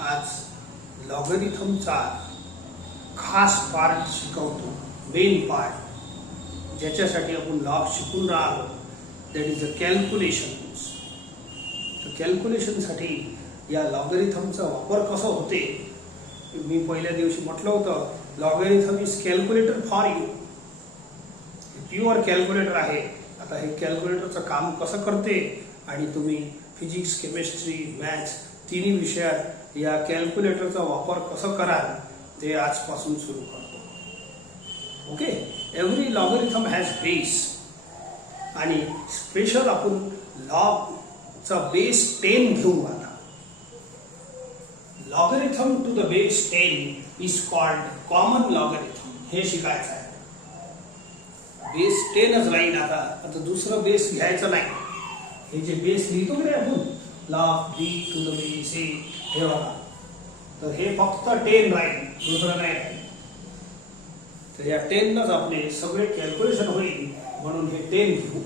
आज लॉगरिथमचा खास पार्ट शिकवतो, मेन पार्ट ज्याच्यासाठी आपण लॉग शिकून राहिलो, दॅट इज द कॅल्क्युलेशन्स. तर कॅल्क्युलेशनसाठी या लॉगरिथमचा वापर कसा होते, मी पहिल्या दिवशी म्हटलं होतं, logarithm is calculator for you. Pure calculator आहे. आता हे कॅल्क्युलेटरचं काम कसं करते आणि तुम्ही फिजिक्स, केमिस्ट्री, मॅथ्स तिन्ही विषयात या कॅल्क्युलेटरचा वापर कसं कराल ते आजपासून सुरू करतो. Okay. Every logarithm has base आणि स्पेशल आपण लॉगचा बेस 10 घेऊ. आता logarithm to the base 10 is called common logarithm. हे शिकायचं आहे. बेस 10च राहील. आता दुसरं बेस घ्यायचं नाही. हे जे बेस लिहितो की नाही आपण, log b to the base a, हे बघा, तर हे फक्त 10 राहील, दुसरं नाही राहील. तर या 10नच आपले सगळे कॅल्क्युलेशन होईल, म्हणून हे 10 घेऊ.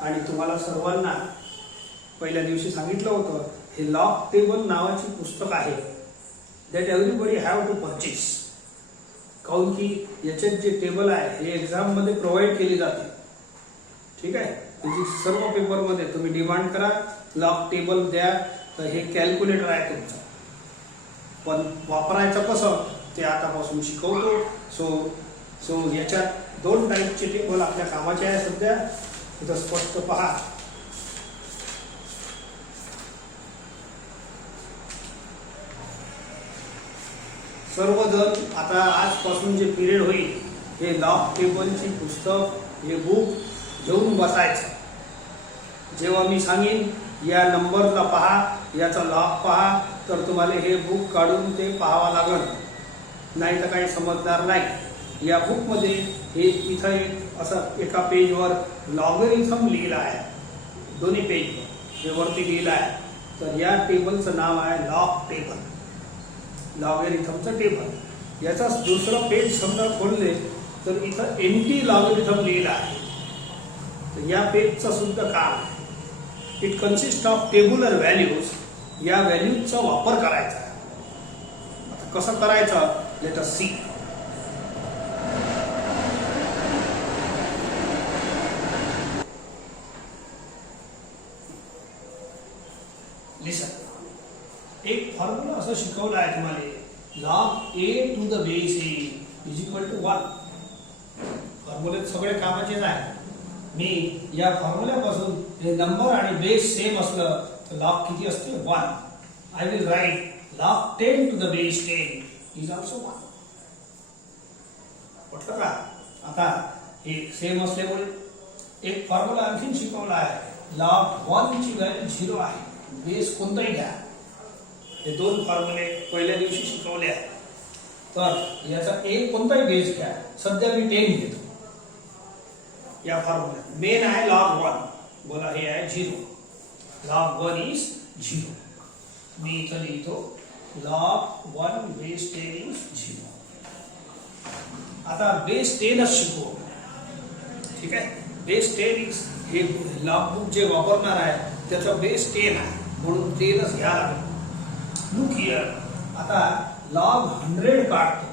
आणि तुम्हाला सर्वांना पहिल्या दिवशी सांगितलं होतं, हे लॉग टेबल नावाची पुस्तक आहे, that everybody have to purchase. काऊन की याच्यात जे टेबल आहे हे एक्झाम मध्ये प्रोव्हाइड केली जाते. ठीक आहे. फिजिक्स सर्व पेपरमध्ये तुम्ही डिमांड करा, लॉग टेबल द्या, तर हे कॅल्क्युलेटर आहे तुमचं. पण वापरायचं कसं ते आतापासून शिकवतो. सो याच्यात 2 टाईपचे टेबल आपल्या कामाचे आहे. सध्या इथं स्पष्ट पहा. सर्वजण आता आजपासून जे पिरियड होईल, हे लॉग टेबलची पुस्तक, हे बुक घेऊन बसायचं. जेव्हा मी सांगेन या नंबरला पहा, याचा लॉग पहा, तर तुम्हाला हे बुक काढून ते पाहावं लागेल, नाही तर काही समजणार नाही. या बुकमध्ये हे इथं एक असं एका पेजवर लॉगरिथम लिहिलं आहे, दोन्ही पेजवर हे वरती लिहिलं आहे. तर या टेबलचं नाव आहे लॉग टेबल, लॉगरिथमचं टेबल. याचा दुसरं पेज समजा खोलले तर इथं एंटी लॉगरिथम लिहिलं आहे. तर या पेजचं सुद्धा काम, it consist of tabular values. या व्हॅल्यूजचा वापर करायचा आहे. आता कसं करायचं, लेट अस सी. लिसन. एक फॉर्म्युला असं शिकवला आहे तुम्हाला, log a to the base a is equal to 1. फॉर्म्युलेत सगळे कामाचेच आहे. मी या फॉर्म्युल्यापासून हे नंबर आणि बेस सेम असलं तर लॉग किती असते, 1. I will write log 10 to the base 10 is also 1. म्हटलं का. आता हे सेम असल्यामुळे एक फॉर्म्युला आणखीन शिकवला आहे, लॉग 1 ची व्हॅल्यू 0 आहे. बेस कोणताही घ्या. हे 2 फॉर्म्युले पहिल्या दिवशी शिकवले आहेत. तर याचा एक कोणताही बेस घ्या. सध्या मी 10 घेतो या फॉर्म्युल्यात. मेन आहे लॉग 1, बोला हे आहे 0. Log 1 is 0. मी इथं लिहितो लॉग 1 बेस 10 इज 0. आता बेस 10च शिकू. ठीक आहे. बेस 10 इज, हे लॉग बुक जे वापरणार आहे त्याचा बेस 10 आहे, म्हणून 10च घ्या लागेल. Look here. आता लॉग 100 काढतो,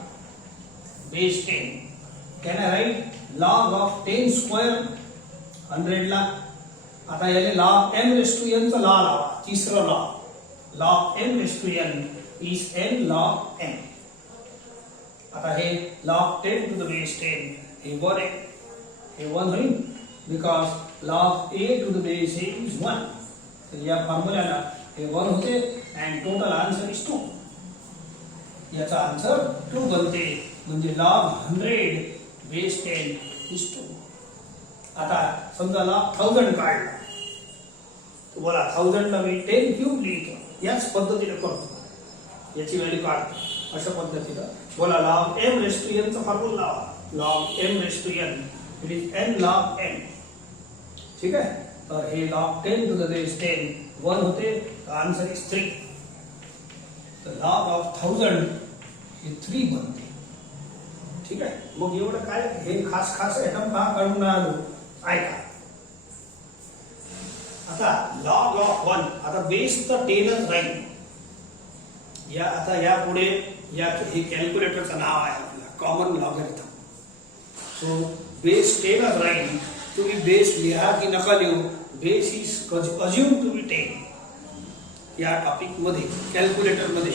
base 10. Can I write log of 10 square 100 ला. आता याला log m raise to n चा लॉ लावा. तिसरं log m raise to n is n log m. आता हे log 10 टू द बेस 10 हे 1 आहे. हे 1 होईल because log a to the base a is 1. तर या फॉर्म्युल्याला हे 1 होते and total answer is 2. याचा आन्सर 2 बनते, म्हणजे log 100 बेस 10 is 2. आता समजा log 1000 काढला, तर बोला 1000 ला मी 10 क्यूब लिहितो. याच पद्धतीने करतो, याची व्हॅल्यू काढतो अशा पद्धतीने. बोला log m raise to n चा फॉर्म्युला लावा. log m raise to n it is n log m. ठीक आहे. तर हे log 10 टू द बेस 10 1 होते, आन्सर इज 3. तर log ऑफ 1000 हे 3 बनते. ठीक आहे. मग एवढं काय, हे खास आयटम का काढून राहिलो ऐका. आता log ऑफ 1, आता बेस तर 10च राहील. या आता यापुढे या हे कॅल्क्युलेटरचं नाव आहे आपलं कॉमन लॉगॅरिथम. सो बेस 10 राहील. तुम्ही बेस लिहा की नका लिहू, base is assume to be 10 या टॉपिक मध्ये कॅल्क्युलेटर मध्ये.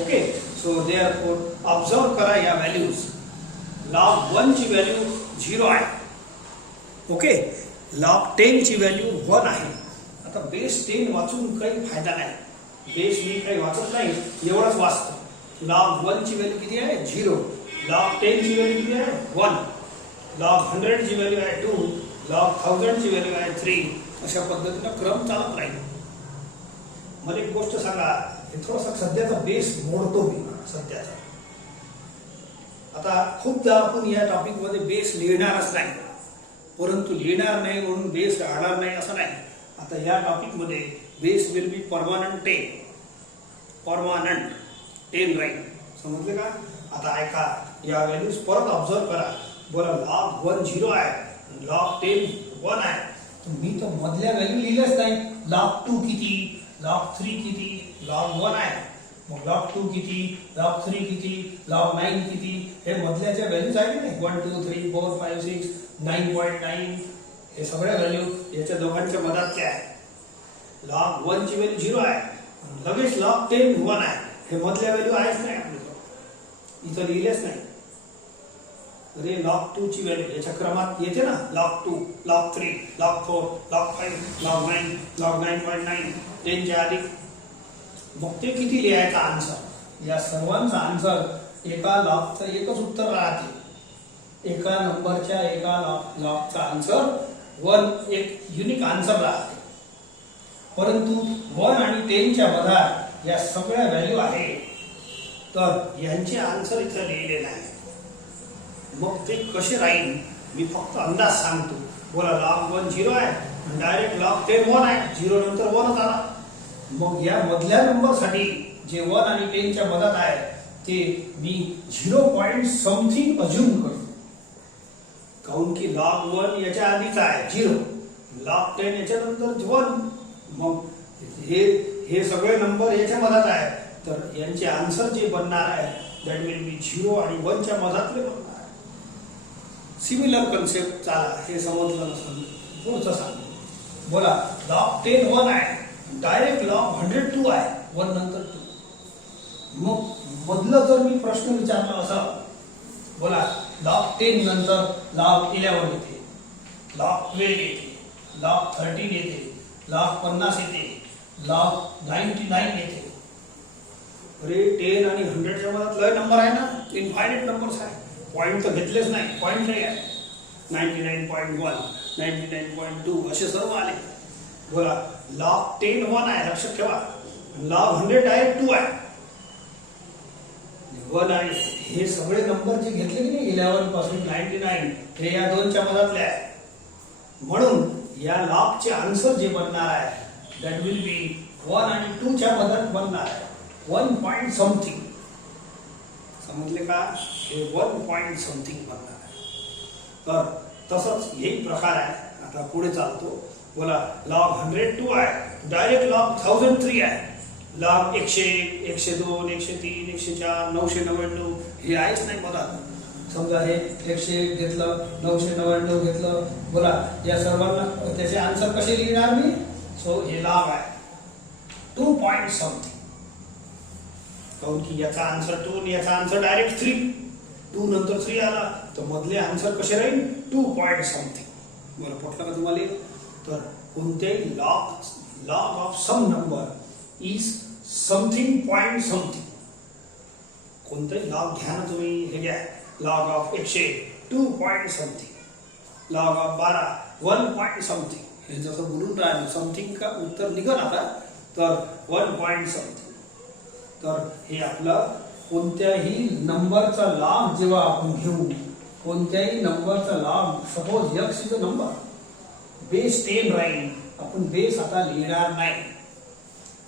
ओके. सो देअरफॉर ऑब्झर्व करा या व्हॅल्यूज. लॉग 1 ची व्हॅल्यू 0 आहे. ओके. लॉग 10 ची व्हॅल्यू 1 आहे. आता बेस 10 वाचून काही फायदा नाही. बेस मी काही वाचत नाही, एवढंच वाचतो. लॉग 1 ची व्हॅल्यू किती आहे? 0. लॉग 10 ची व्हॅल्यू किती आहे? 1. लॉग 100 ची व्हॅल्यू आहे 2. लॉग 1000 ची व्हॅल्यू आहे 3. अशा पद्धतीनं क्रम चालत राहील. मला एक गोष्ट सांगा, हे थोडासा सध्याचा बेस मोडतो मी सध्याचा. आता खूपदा आपण या टॉपिक मध्ये बेस लिहिणारच नाही, परंतु लिहिणार नाही म्हणून बेस राहणार नाही असं नाही. आता या टॉपिक मध्ये base will be permanent 10. Permanent 10 राहील. समजले का? आता ऐका, या व्हॅल्यूज परत ऑब्झर्व करा. बोला लॉग 1 0 आहे, लॉग 10 1 आहे. मी तर मधल्या व्हॅल्यू लिहिल्याच नाही. लॉग 2 किती, लॉग 3 किती, लॉग 1 आहे. मग लॉग 2 किती, लॉग 3 किती, लॉग 9 किती, हे मधल्याच्या व्हॅल्यूज आहे की नाही? 1 2 3 4 5 6 9.9 हे सगळ्या व्हॅल्यू याच्या दोघांच्या मधातल्या आहे. लॉग 1 ची व्हॅल्यू 0 आहे, लगेच लॉग 10 1 आहे. हे मधल्या व्हॅल्यू आहेच नाही आपल्याकडे, इथं लिहिलेच नाही. अरे लॉग 2 ची व्हॅल्यू याच्या क्रमात येते ना. Log 2, log 3, log 4, log 5, log 9, log 9.9 10 च्या आधी. मग ते किती लिहायचा आन्सर? या सर्वांचा आन्सर एका लॉगचं एकच उत्तर राहते. एका नंबरच्या एका लॉगचा आन्सर 1 एक युनिक आन्सर राहते. परंतु 1 आणि 10 च्या मधात या सगळ्या व्हॅल्यू आहे, तर यांचे आन्सर इथे लिहिले नाही. मग ते कसे राहील मी फक्त अंदाज सांगतो. बोला लॉग 1 0 आहे, डायरेक्ट लॉग 10 1 आहे. 0 नंतर 1 आला. मग या मधल्या नंबर साठी जे 1 आणि 10 च्या मधात आहे ते मी 0 पॉइंट समथिंग अज्युम करतो. काऊन की लॉग 1 याच्या आधीच आहे 0, लॉग 10 याच्या नंतर 1. मग हे सगळे नंबर याच्या मधात आहे, तर यांचे आन्सर जे बनणार आहे दॅट विल बी 0 आणि 1 च्या मधातले बनणार आहे. Similar concept. चला हे समजलं नसेल, पुढचं सांगतो. बोला लॉग 10 1 आहे, डायरेक्ट लॉग 100 2 आहे, 1 नंतर 2. मग मधलं जर मी प्रश्न विचारला असा, बोला लॉग 10 नंतर लॉग 11 येते, लॉग 12 येते, लॉग 13 येते, लॉग 50 येते, लॉग 99 येते. अरे 10 आणि 100 च्या मधात लय नंबर आहे ना, इनफायनाइट नंबर्स आहे. पॉइंट तर घेतलेच नाही, पॉइंट नाही आहे. 99.1 99.2 असे सर्व आले. बोला लॉग 10 1 आहे, लक्षात ठेवा. लॉग 100 डायरेक्ट 2 आहे. 1 आहे हे सगळे नंबर जे घेतले की नाही 11 पासून 99 हे या दोनच्या मधातले आहे. म्हणून या लॉगचे आन्सर जे बनणार आहे दॅट विल बी 1 आणि 2 च्या मधात बनणार आहे. 1 पॉइंट समथिंग. समजले का? हे 1 पॉइंट समथिंग बनणार आहे. तर तसंच एक प्रकार आहे. आता पुढे चालतो. बोला लॉग 102 आहे, डायरेक्ट लॉग 1003 आहे. लॉग 101 102 103 104 999 हे आहेच नाही मधात. समजा हे 101 घेतलं, 999 घेतलं. बोला या सर्वांना त्याचे आन्सर कसे लिहिणार मी? सो हे लॉग आहे 2 पॉइंट समथिंग. काऊन की याचा आन्सर 2 आणि याचा आन्सर डायरेक्ट 3. 2 नंतर 3 आला तर मधले आन्सर कसे राहील? 2 पॉइंट समथिंग. बरं पटलं का तुम्हाला? तर कोणत्याही log of some number is something point something. कोणताही लॉग घ्या ना तुम्ही. हे घ्या log of 101 2 point something, log of 12 1 point something. हे जसं बोलून राहिलं समथिंग का उत्तर निघाल आता तर 1 पॉइंट समथिंग. तर हे आपलं कोणत्याही नंबरचा लॉग जेव्हा आपण घेऊ, कोणत्याही नंबरचा log, suppose x is a number, base 10 राहील. आपण बेस आता लिहिणार नाही.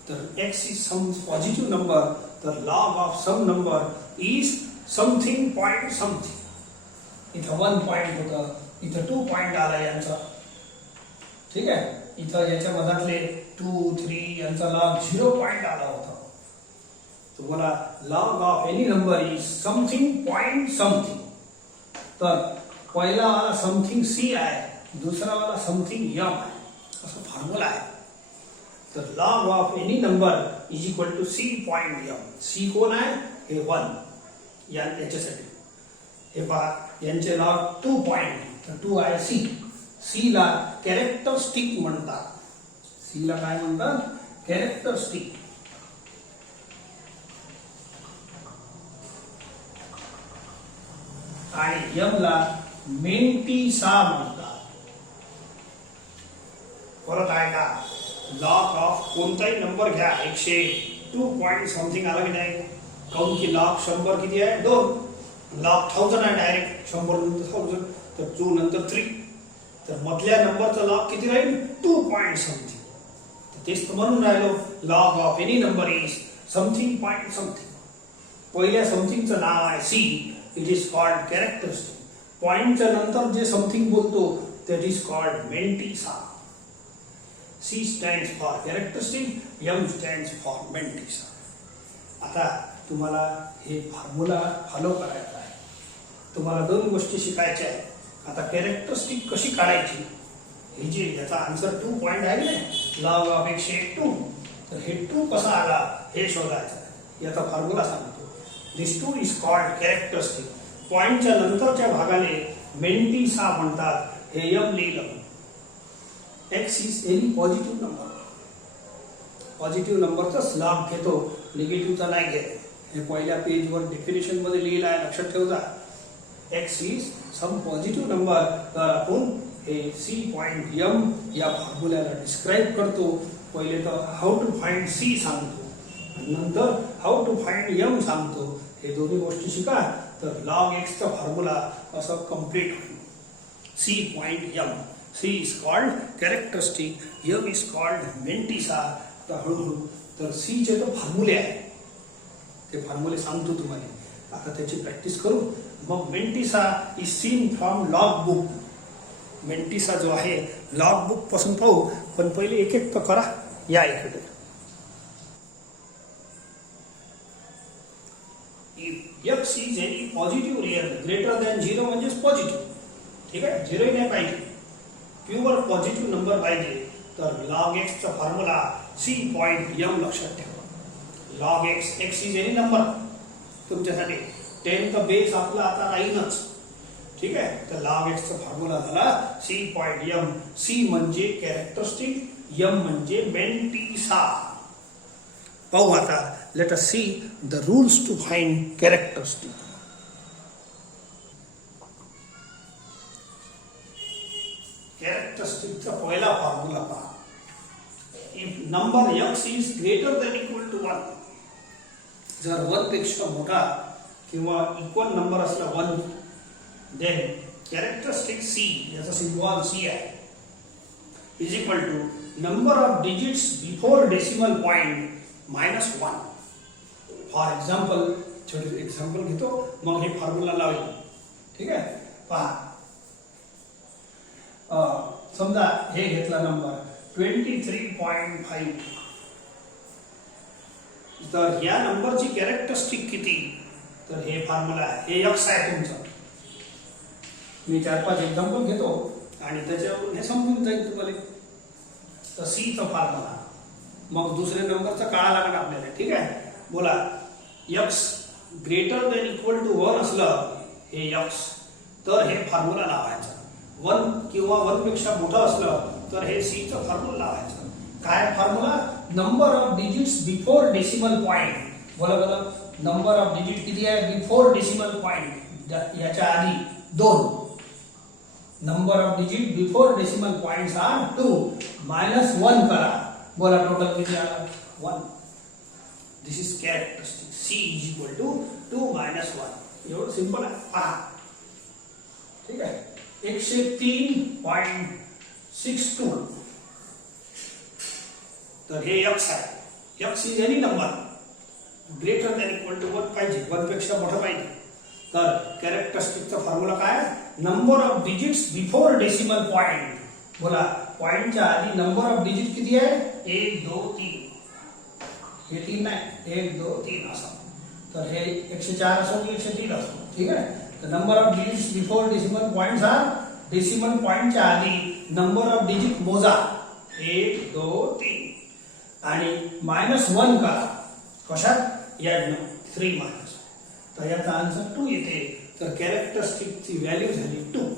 तर x is some positive number, तर log of some number is something point something. इथं 1 पॉइंट होतं, इथं 2 पॉइंट आला यांचा. ठीक आहे. इथं याच्या मधातले 2 3 यांचा लॉग 0 पॉइंट आला होता. तो बोला log of any number is something point something. तर पहिला वाला समथिंग सी आहे, दुसरा वाला समथिंग यम आहे, असं फॉर्म्युला आहे. तर log of any number is equal to C point M. C कोण आहे? हे 1 याच्यासाठी. हे पहा यांचे लॉग 2 पॉइंट, तर 2 आहे सी. सी ला कॅरेक्टरिस्टिक म्हणतात. सी ला काय म्हणतात? कॅरेक्टरिस्टिक. आणि यम ला मेंटिसा म्हणतात. परत आहे का? लॉग ऑफ कोणताही नंबर घ्या, 102 पॉइंट समथिंग आला की नाही? काऊन की लॉग 100 किती आहे? 2. लॉग 1000 आहे डायरेक्ट. 100 नंतर 1000, तर 2 नंतर 3. तर मधल्या नंबरचा लॉग किती राहील? 2 पॉइंट समथिंग. तेच तर म्हणून राहिलो log of any number is something point something. पहिल्या समथिंगचं नाव आहे C. It is called characteristic. पॉइंटच्या नंतर जे समथिंग बोलतो that is called mantissa. C stands for characteristic, M stands for mantissa. आता तुम्हाला हे फॉर्म्युला फॉलो करायचा आहे. तुम्हाला 2 गोष्टी शिकायच्या आहेत. आता कॅरेक्टरिस्टिक कशी काढायची, हे जे याचा आन्सर 2 पॉइंट आहे ना, लॉग ऑफ 102, तर हे 2 कसा आला हे शोधायचं. याचा फॉर्म्युला सांगतो. This 2 is called characteristic. पॉइंटच्या नंतरच्या भागाने मेंटिसा म्हणतात. हे एम लिहिलं. X is any positive number. Positive नंबरचाच लॉग घेतो, निगेटिव्हचा नाही घेत. हे पहिल्या पेजवर डेफिनेशन मध्ये लिहिलं आहे, लक्षात ठेवता. X is some positive number. तर आपण हे सी पॉइंट एम या फॉर्म्युल्याला डिस्क्राईब करतो. पहिले तर हाऊ टू फाइंड सी सांगतो, नंतर हाऊ टू फाइंड एम सांगतो. हे दोन्ही गोष्टी शिका, तर लॉग एक्सचा फॉर्म्युला असं कम्प्लीट होईल. C point M. C is called characteristic, M is called mantissa. तर हळूहळू तर सी चे तर फॉर्म्युले आहे, ते फॉर्म्युले सांगतो तुम्हाला. आता त्याची प्रॅक्टिस करू. मग mantissa is seen from log book. Mantissa जो आहे लॉग बुक पासून पाहू, पण पहिले एक एक तर करा. या इकडे x is any positive real greater than 0 म्हणजेच पॉझिटिव्ह. ठीक आहे, 0 नाही पाहिजे, प्युअर पॉझिटिव्ह नंबर पाहिजे. तर लॉग एक्सचा फॉर्म्युला सी पॉइंट एम लक्षात ठेवा. Log x, x is any number तुमच्यासाठी. 10 चा बेस आपला आता राहीनच. ठीक आहे, तर लॉग एक्सचा फॉर्म्युला झाला सी पॉइंट एम. सी म्हणजे कॅरेक्टरिस्टिक, एम म्हणजे मेंटिसा. पाहू आता. Let us see the rules to find characteristic. कॅरेक्टरिस्टिकचा पहिला फॉर्म्युला पहा. If number x is greater than equal to 1, जर 1 पेक्षा मोठा किंवा इक्वल नंबर असला 1, then characteristic C, याचा सिम्बॉल C आहे, is equal to number of digits before decimal point minus 1. For example, छोटे एक्झाम्पल घेतो, मग हे फॉर्म्युला लावेल. ठीक आहे, पहा. समजा हे घेतला नंबर 23.5. तर या नंबरची कॅरेक्टरिस्टिक किती? तर हे फॉर्म्युला आहे, हे एक्स आहे तुमचं. मी 4-5 एक्झाम्पल घेतो आणि त्याच्यावरून हे समजून जाईल तुम्हाला. तर सी चा फॉर्म्युला, मग दुसऱ्या नंबरचा काढा लागेल आपल्याला. ठीक आहे, बोला. X greater than equal to 1 असलं हे एक्स, तर हे फॉर्म्युला लावायचं. 1 किंवा 1 पेक्षा मोठं असलं तर हे सी चा फॉर्म्युला लावायचं. काय formula? Number of digits before decimal point. बोला बोला, नंबर ऑफ डिजिट किती आहे बिफोर डेसिमल पॉइंट? याच्या आधी 2. Number of digit before decimal points are 2. Minus 1 करा. बोला टोटल किती आला? 1. This is characteristic. C is equal to 2 minus 1. एवढं सिंपल आहे. पहा. ठीक आहे, 103.62. तर हे एक्स आहे. X is any number greater than equal to 1 पाहिजे, 1 पेक्षा मोठा पाहिजे. तर कॅरेक्टरिस्टिकचा फॉर्म्युला काय? Number of digits before decimal point. बोला, पॉइंटच्या आधी नंबर ऑफ डिजिट किती आहे? 1, 2, 3. हे 3 नाही, 1 2 3 असं. तर हे 104 असो की 103 असो. ठीक आहे. तर number of digits before decimal points are decimal पॉइंटच्या आधी नंबर ऑफ डिजिट मोजा 1 2 3 आणि -1 करा. कशात? या 3 मायनस. तर याचा आन्सर 2 येते. तर कॅरेक्टरिस्टिकची व्हॅल्यू झाली 2.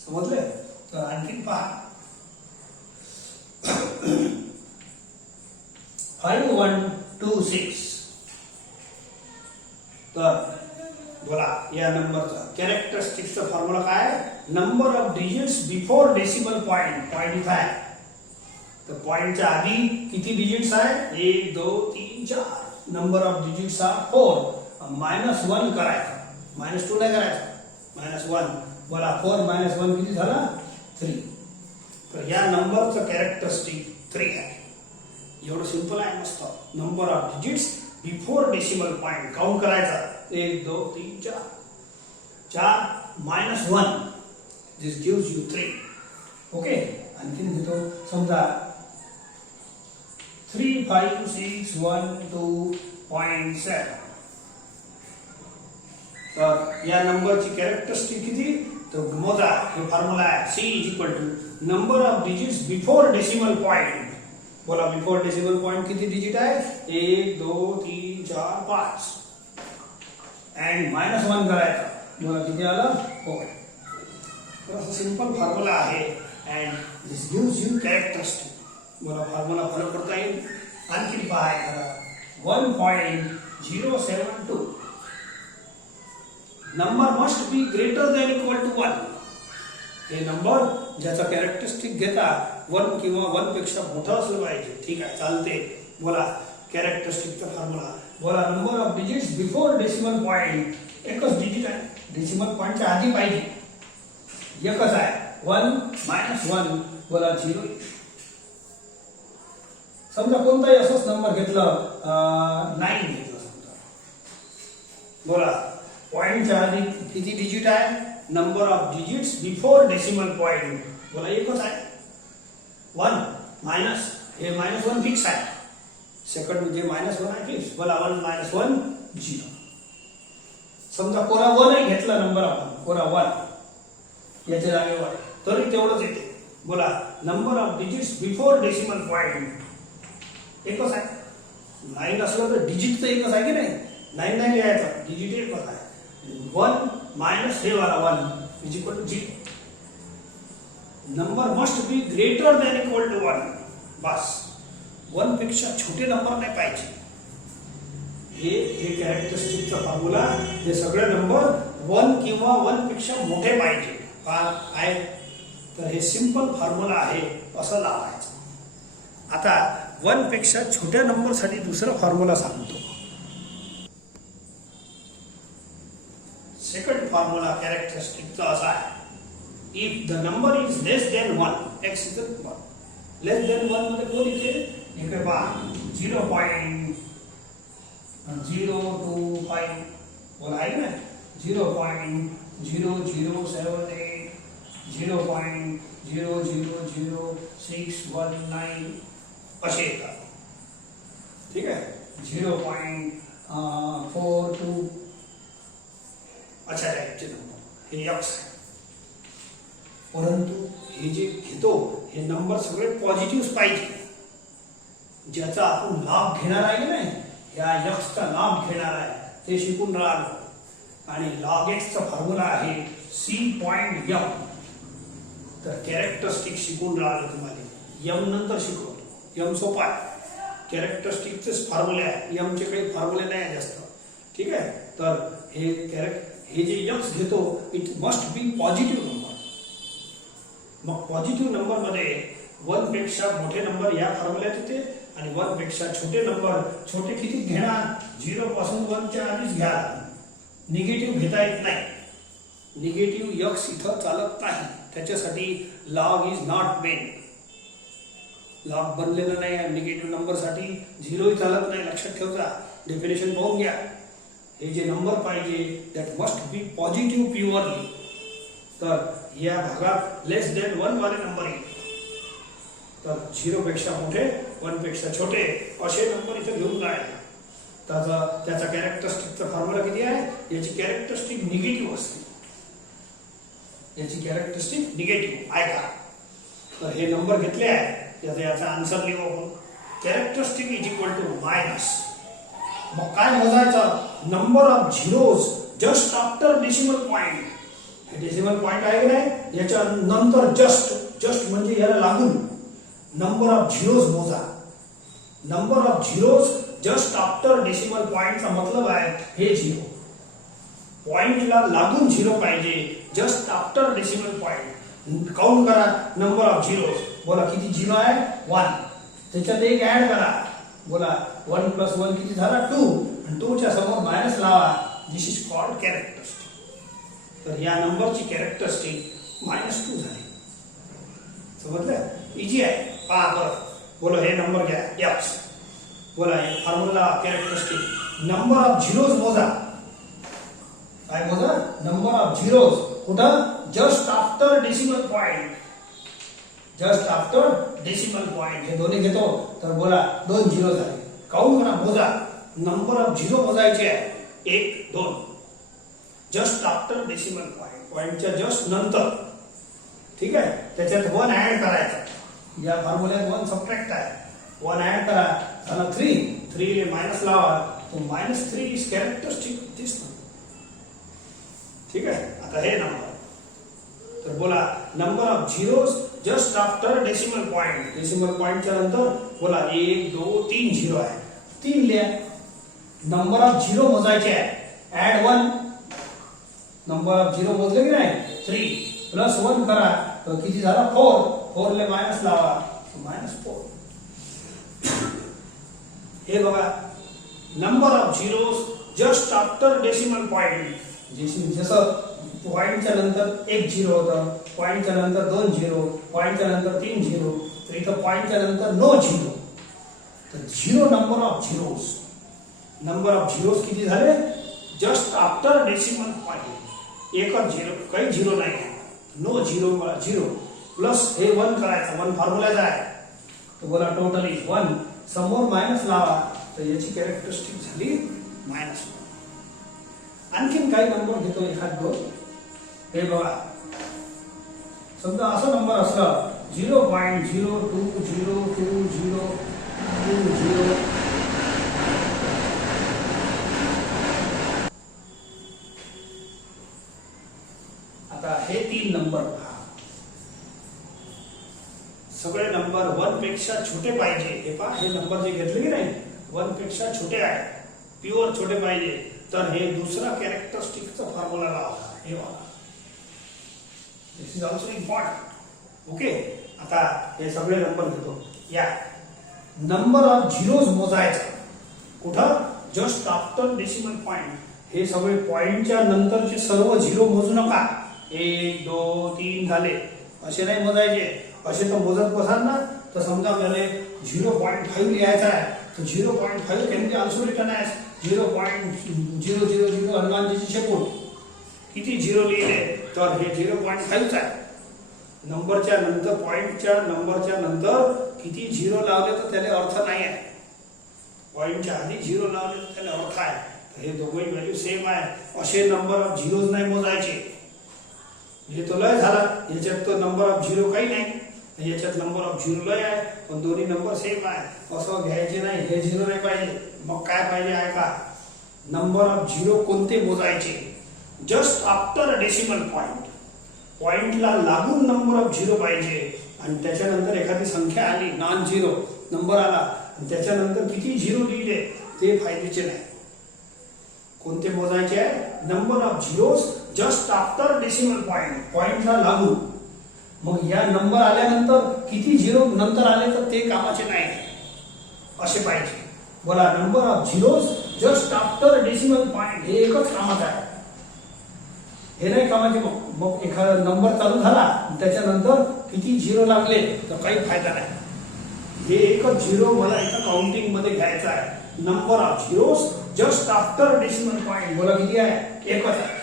समजले? तर आणखी पहा 5126. तर बोला या नंबरचा कॅरेक्टरिस्टिक्सचा फॉर्म्युला काय? Number of digits before decimal point. Point इथं आहे. तर पॉइंटच्या आधी किती डिजिट्स आहेत? 1 2 3 4. नंबर ऑफ डिजिट्स हा 4. -1 करायचा. -2 नाही करायचा. -1. बोला 4 - 1 किती झाला? 3. तर या नंबरचं कॅरेक्टरिस्टिक 3 आहे. एवढं सिंपल आहे. मस्त. Number of digits before decimal point count करायचा. 1 2 3 4. 4 -1 दिस गिव्स यू 3. ओके. आणखीन घेतो. समजा 35612.7. तर या नंबरची कॅरेक्टरिस्टिक किती? तर मोजा. हे फॉर्म्युला आहे. C = number of digits before decimal point. बोला बिफोर डेसिमल पॉइंट किती डिजिट आहे? 1 2 3 4 5 अँड -1 करायचा. बोला किती आलं? 4. तर असं सिंपल फॉर्म्युला आहे. And this gives you characteristic. बोला फॉर्म्युला फॉलो करता येईल. आणखी पहा 1.072. Number must be greater than equal to 1. हे नंबर ज्याचा कॅरेक्टरिस्टिक घेता 1 किंवा 1 पेक्षा मोठा असलं पाहिजे. ठीक आहे, चालते. बोला कॅरेक्टरिस्टिकचा फॉर्म्युला. बोला number of digits before decimal point. एकच डिजिट आहे. डेसिमल पॉइंटच्या आधी पाहिजे. एकच आहे. 1 -1. बोला 0. समजा कोणताही असंच नंबर घेतलं 9 घेतलं समजा. बोला पॉइंटच्या आधी किती डिजिट आहे? Number of digits before decimal point. बोला एकच आहे. 1 मायनस हे -1 फिक्स आहे. सेकंड म्हणजे -1 आहे फिक्स. बोला 1 - 1 0. समजा कोरा 1 घेतला नंबर आपण. कोरा 1 याच्या जागेवर तरी तेवढंच येते. बोला number of digits before decimal point एकच आहे. 9 असलं तर डिजिट तर एकच आहे की नाही? 9 नाही लिहायचं. डिजिट एकच आहे. 1 मायनस हे वाला 1 = 0. Number must be greater than equal to 1. बस 1 पेक्षा छोटे नंबर नाही पाहिजे. हे कॅरेक्टरिस्टिकचा फॉर्म्युला. हे सगळे नंबर 1 किंवा 1 पेक्षा मोठे पाहिजे. आहे. तर हे सिंपल फॉर्म्युला आहे. असं लावायचं. आता 1 पेक्षा छोट्या नंबरसाठी दुसरा फॉर्म्युला सांगतो. सेकंड फॉर्म्युला कॅरेक्टरिस्टिकचा असा आहे. If the number is less than 1, x is 1. Less than 1 मध्ये कोण येते? इकडे पहा 0.025. बोला आहे ना 0.0078 0.000619 असे येतात. ठीक आहे. 0.42 अशा टाईपचे नंबर हे यक्स आहे. परंतु हे जे घेतो हे नंबर सगळे पॉझिटिव्ह पाहिजे. ज्याचा आपण लाभ घेणार आहे की नाही, या यक्सचा लाभ घेणार आहे ते शिकून राहिलो. आणि लॉग एक्सचा फॉर्म्युला आहे C.M. तर कॅरेक्टरिस्टिक शिकून राहिलो तुम्हाला. एम नंतर शिकवतो. एम सोपा आहे. कॅरेक्टरिस्टिकचेच फॉर्म्युले आहे. एमचे काही फॉर्म्युले नाही जास्त. ठीक आहे. तर हे जे यक्स घेतो it must be positive number. मग पॉझिटिव्ह नंबर मध्ये 1 पेक्षा मोठे नंबर या फॉर्म्युल्यात येते आणि 1 पेक्षा छोटे नंबर. छोटे किती घेणार? 0 पासून 1 च्या आधीच घ्या. निगेटिव्ह घेता येत नाही. निगेटिव्ह यक्स इथं चालत नाही. त्याच्यासाठी log is not main. Log बनलेलं नाही आहे निगेटिव्ह नंबरसाठी. 0 चालत नाही. लक्षात ठेवता. डेफिनेशन पाहून घ्या. हे जे नंबर पाहिजे that must be positive purely. तर या भागात लेस दॅन 1 वाले नंबर येईल. तर 0 पेक्षा मोठे 1 पेक्षा छोटे असे नंबर इथे घेऊन जायचे. त्याचा कॅरेक्टरिस्टिकचा फॉर्म्युला किती आहे? याची कॅरेक्टरिस्टिक निगेटिव्ह असते. याची कॅरेक्टरिस्टिक निगेटिव्ह आहे का? तर हे नंबर घेतले आहे याचा आन्सर लिहू आपण. Characteristic is equal to minus. मग काय मोजायचं? Number of zeros just after decimal point. हे डेसिमल पॉइंट आहे की नाही, याच्या नंतर जस्ट म्हणजे याला लागून नंबर ऑफ झिरोज मोजा. Number of zeros just after decimal पॉइंटचा मतलब आहे हे झिरो. पॉइंटला लागून झिरो पाहिजे, just after decimal point. Count करा नंबर ऑफ झिरोज. बोला किती झिरो आहे? 1. त्याच्यात एक ऍड करा. बोला 1 + 1 किती झाला? 2. आणि 2 च्या समोर मायनस लावा. दिस इज कॉल्ड कॅरेक्टरिस्टिक. तर या नंबरची कॅरेक्टरिस्टिक -2 झाली. समजलं? इजी आहे. पहा बरं. बोला हे नंबर घ्या x. बोला हे formula characteristic. Number of zeros मोजा. काय मोजा? Number of zeros. कुठं? Just after decimal point. Just after decimal point. हे दोन्ही घेतो तर बोला 2 झिरो झाले. काउंट करा, मोजा. नंबर ऑफ झिरो मोजायचे आहे 1, 2. Just after decimal point. पॉइंटच्या जस्ट नंतर. ठीक आहे. त्याच्यात 1 ऍड करायचा. या फॉर्म्युल्यात 1 सबट्रॅक्ट आहे. 1 ऍड करा. झाला 3. 3 ले मायनस लावा. तो -3 इज कॅरेक्टरिस्टिक दिस नंबर. ठीक आहे. आता हे नंबर. तर बोला number of zeros just after decimal point. Decimal पॉइंटच्या नंतर बोला 1, 2, 3 झिरो आहे. 3 लिहा. नंबर ऑफ झिरो मोजायचे आहे. ऍड 1. नंबर ऑफ झिरो मोजले की नाही? 3 + 1 करा. तर किती झाला? 4. 4 ले मायनस लावा. -4. हे बघा number of zeros just after decimal point. जसं पॉइंटच्या नंतर 1 झिरो होतं, पॉइंटच्या नंतर 2 झिरो, पॉइंटच्या नंतर 3 झिरो, तर इथं पॉइंटच्या नंतर नो झिरो. तर zero number of zeros. Number of zeros किती झाले? Just after decimal point. एकच झिरो, काही झिरो नाही आहे. नो झिरो, झिरो प्लस हे 1 करायचं. 1 फॉर्म्युलाचा आहे. तर बोला टोटल इज 1. समोर मायनस लावा. तर याची कॅरेक्टरिस्टिक झाली -1. आणखीन काही नंबर घेतो एखाद 2. हे बघा समजा असा नंबर असला 0.020202 आता हे 3 नंबर पहा. सगळे नंबर 1 पेक्षा छोटे पाहिजे. हे पहा हे नंबर जे घेतले की नाही 1 पेक्षा छोटे आहे, प्युअर छोटे पाहिजे. तर हे दुसरा कॅरेक्टरिस्टिकचा फॉर्म्युला लावा. हे बघा दिस इज ऑल्सो इम्पॉर्टंट. ओके. आता हे सगळे नंबर घेतो. या नंबर ऑफ झिरोज मोजायचा. कुठं? Just after decimal point. हे सगळे पॉइंटच्या नंतरचे सर्व झिरो मोजू नका. 1, 2, 3 झाले असे नाही मोजायचे. असे तर मोजत बसाल ना तर समजा मला 0.5 लिहायचा आहे. तर 0.5 can be also written as 0.000 हनुमानजीची शेपूट. किती झिरो लिहिले? तर हे 0.5 आहे. नंबरच्या नंतर पॉइंटच्या नंबरच्या नंतर किती झिरो लावले तर त्याला अर्थ नाही आहे. पॉइंटच्या आधी झिरो लावले तर त्याला अर्थ आहे. हे दोघंही व्हॅल्यू सेम आहे. असे नंबर ऑफ झिरोज नाही मोजायचे. हे तो लय झाला. याच्यात तो नंबर ऑफ झिरो काही नाही. याच्यात नंबर ऑफ झिरो लय आहे पण दोन्ही नंबर सेम आहे. असं घ्यायचे नाही. हे झिरो नाही पाहिजे. मग काय पाहिजे आहे का? नंबर ऑफ झिरो कोणते मोजायचे? Just after decimal point. पॉइंटला लागून नंबर ऑफ झिरो पाहिजे. आणि त्याच्यानंतर एखादी संख्या आली नॉन झिरो नंबर आला आणि त्याच्यानंतर किती झिरो लिहिले ते फायद्याचे नाही. कोणते मोजायचे आहे? Number of zeros just after decimal point. पॉइंटला लागून. मग या नंबर आल्यानंतर किती झिरो नंतर आले तर ते कामाचे नाही असे पाहिजे. बोला number of zeros just after decimal point. हे एकच कामाचं आहे. हे नाही कामाचे. मग एखादा नंबर चालू झाला त्याच्यानंतर किती झिरो लागले तर काही फायदा नाही. हे एकच झिरो मला एका काउंटिंग मध्ये घ्यायचा आहे. Number of zeros just after decimal point. बोला किती आहे? एकच आहे.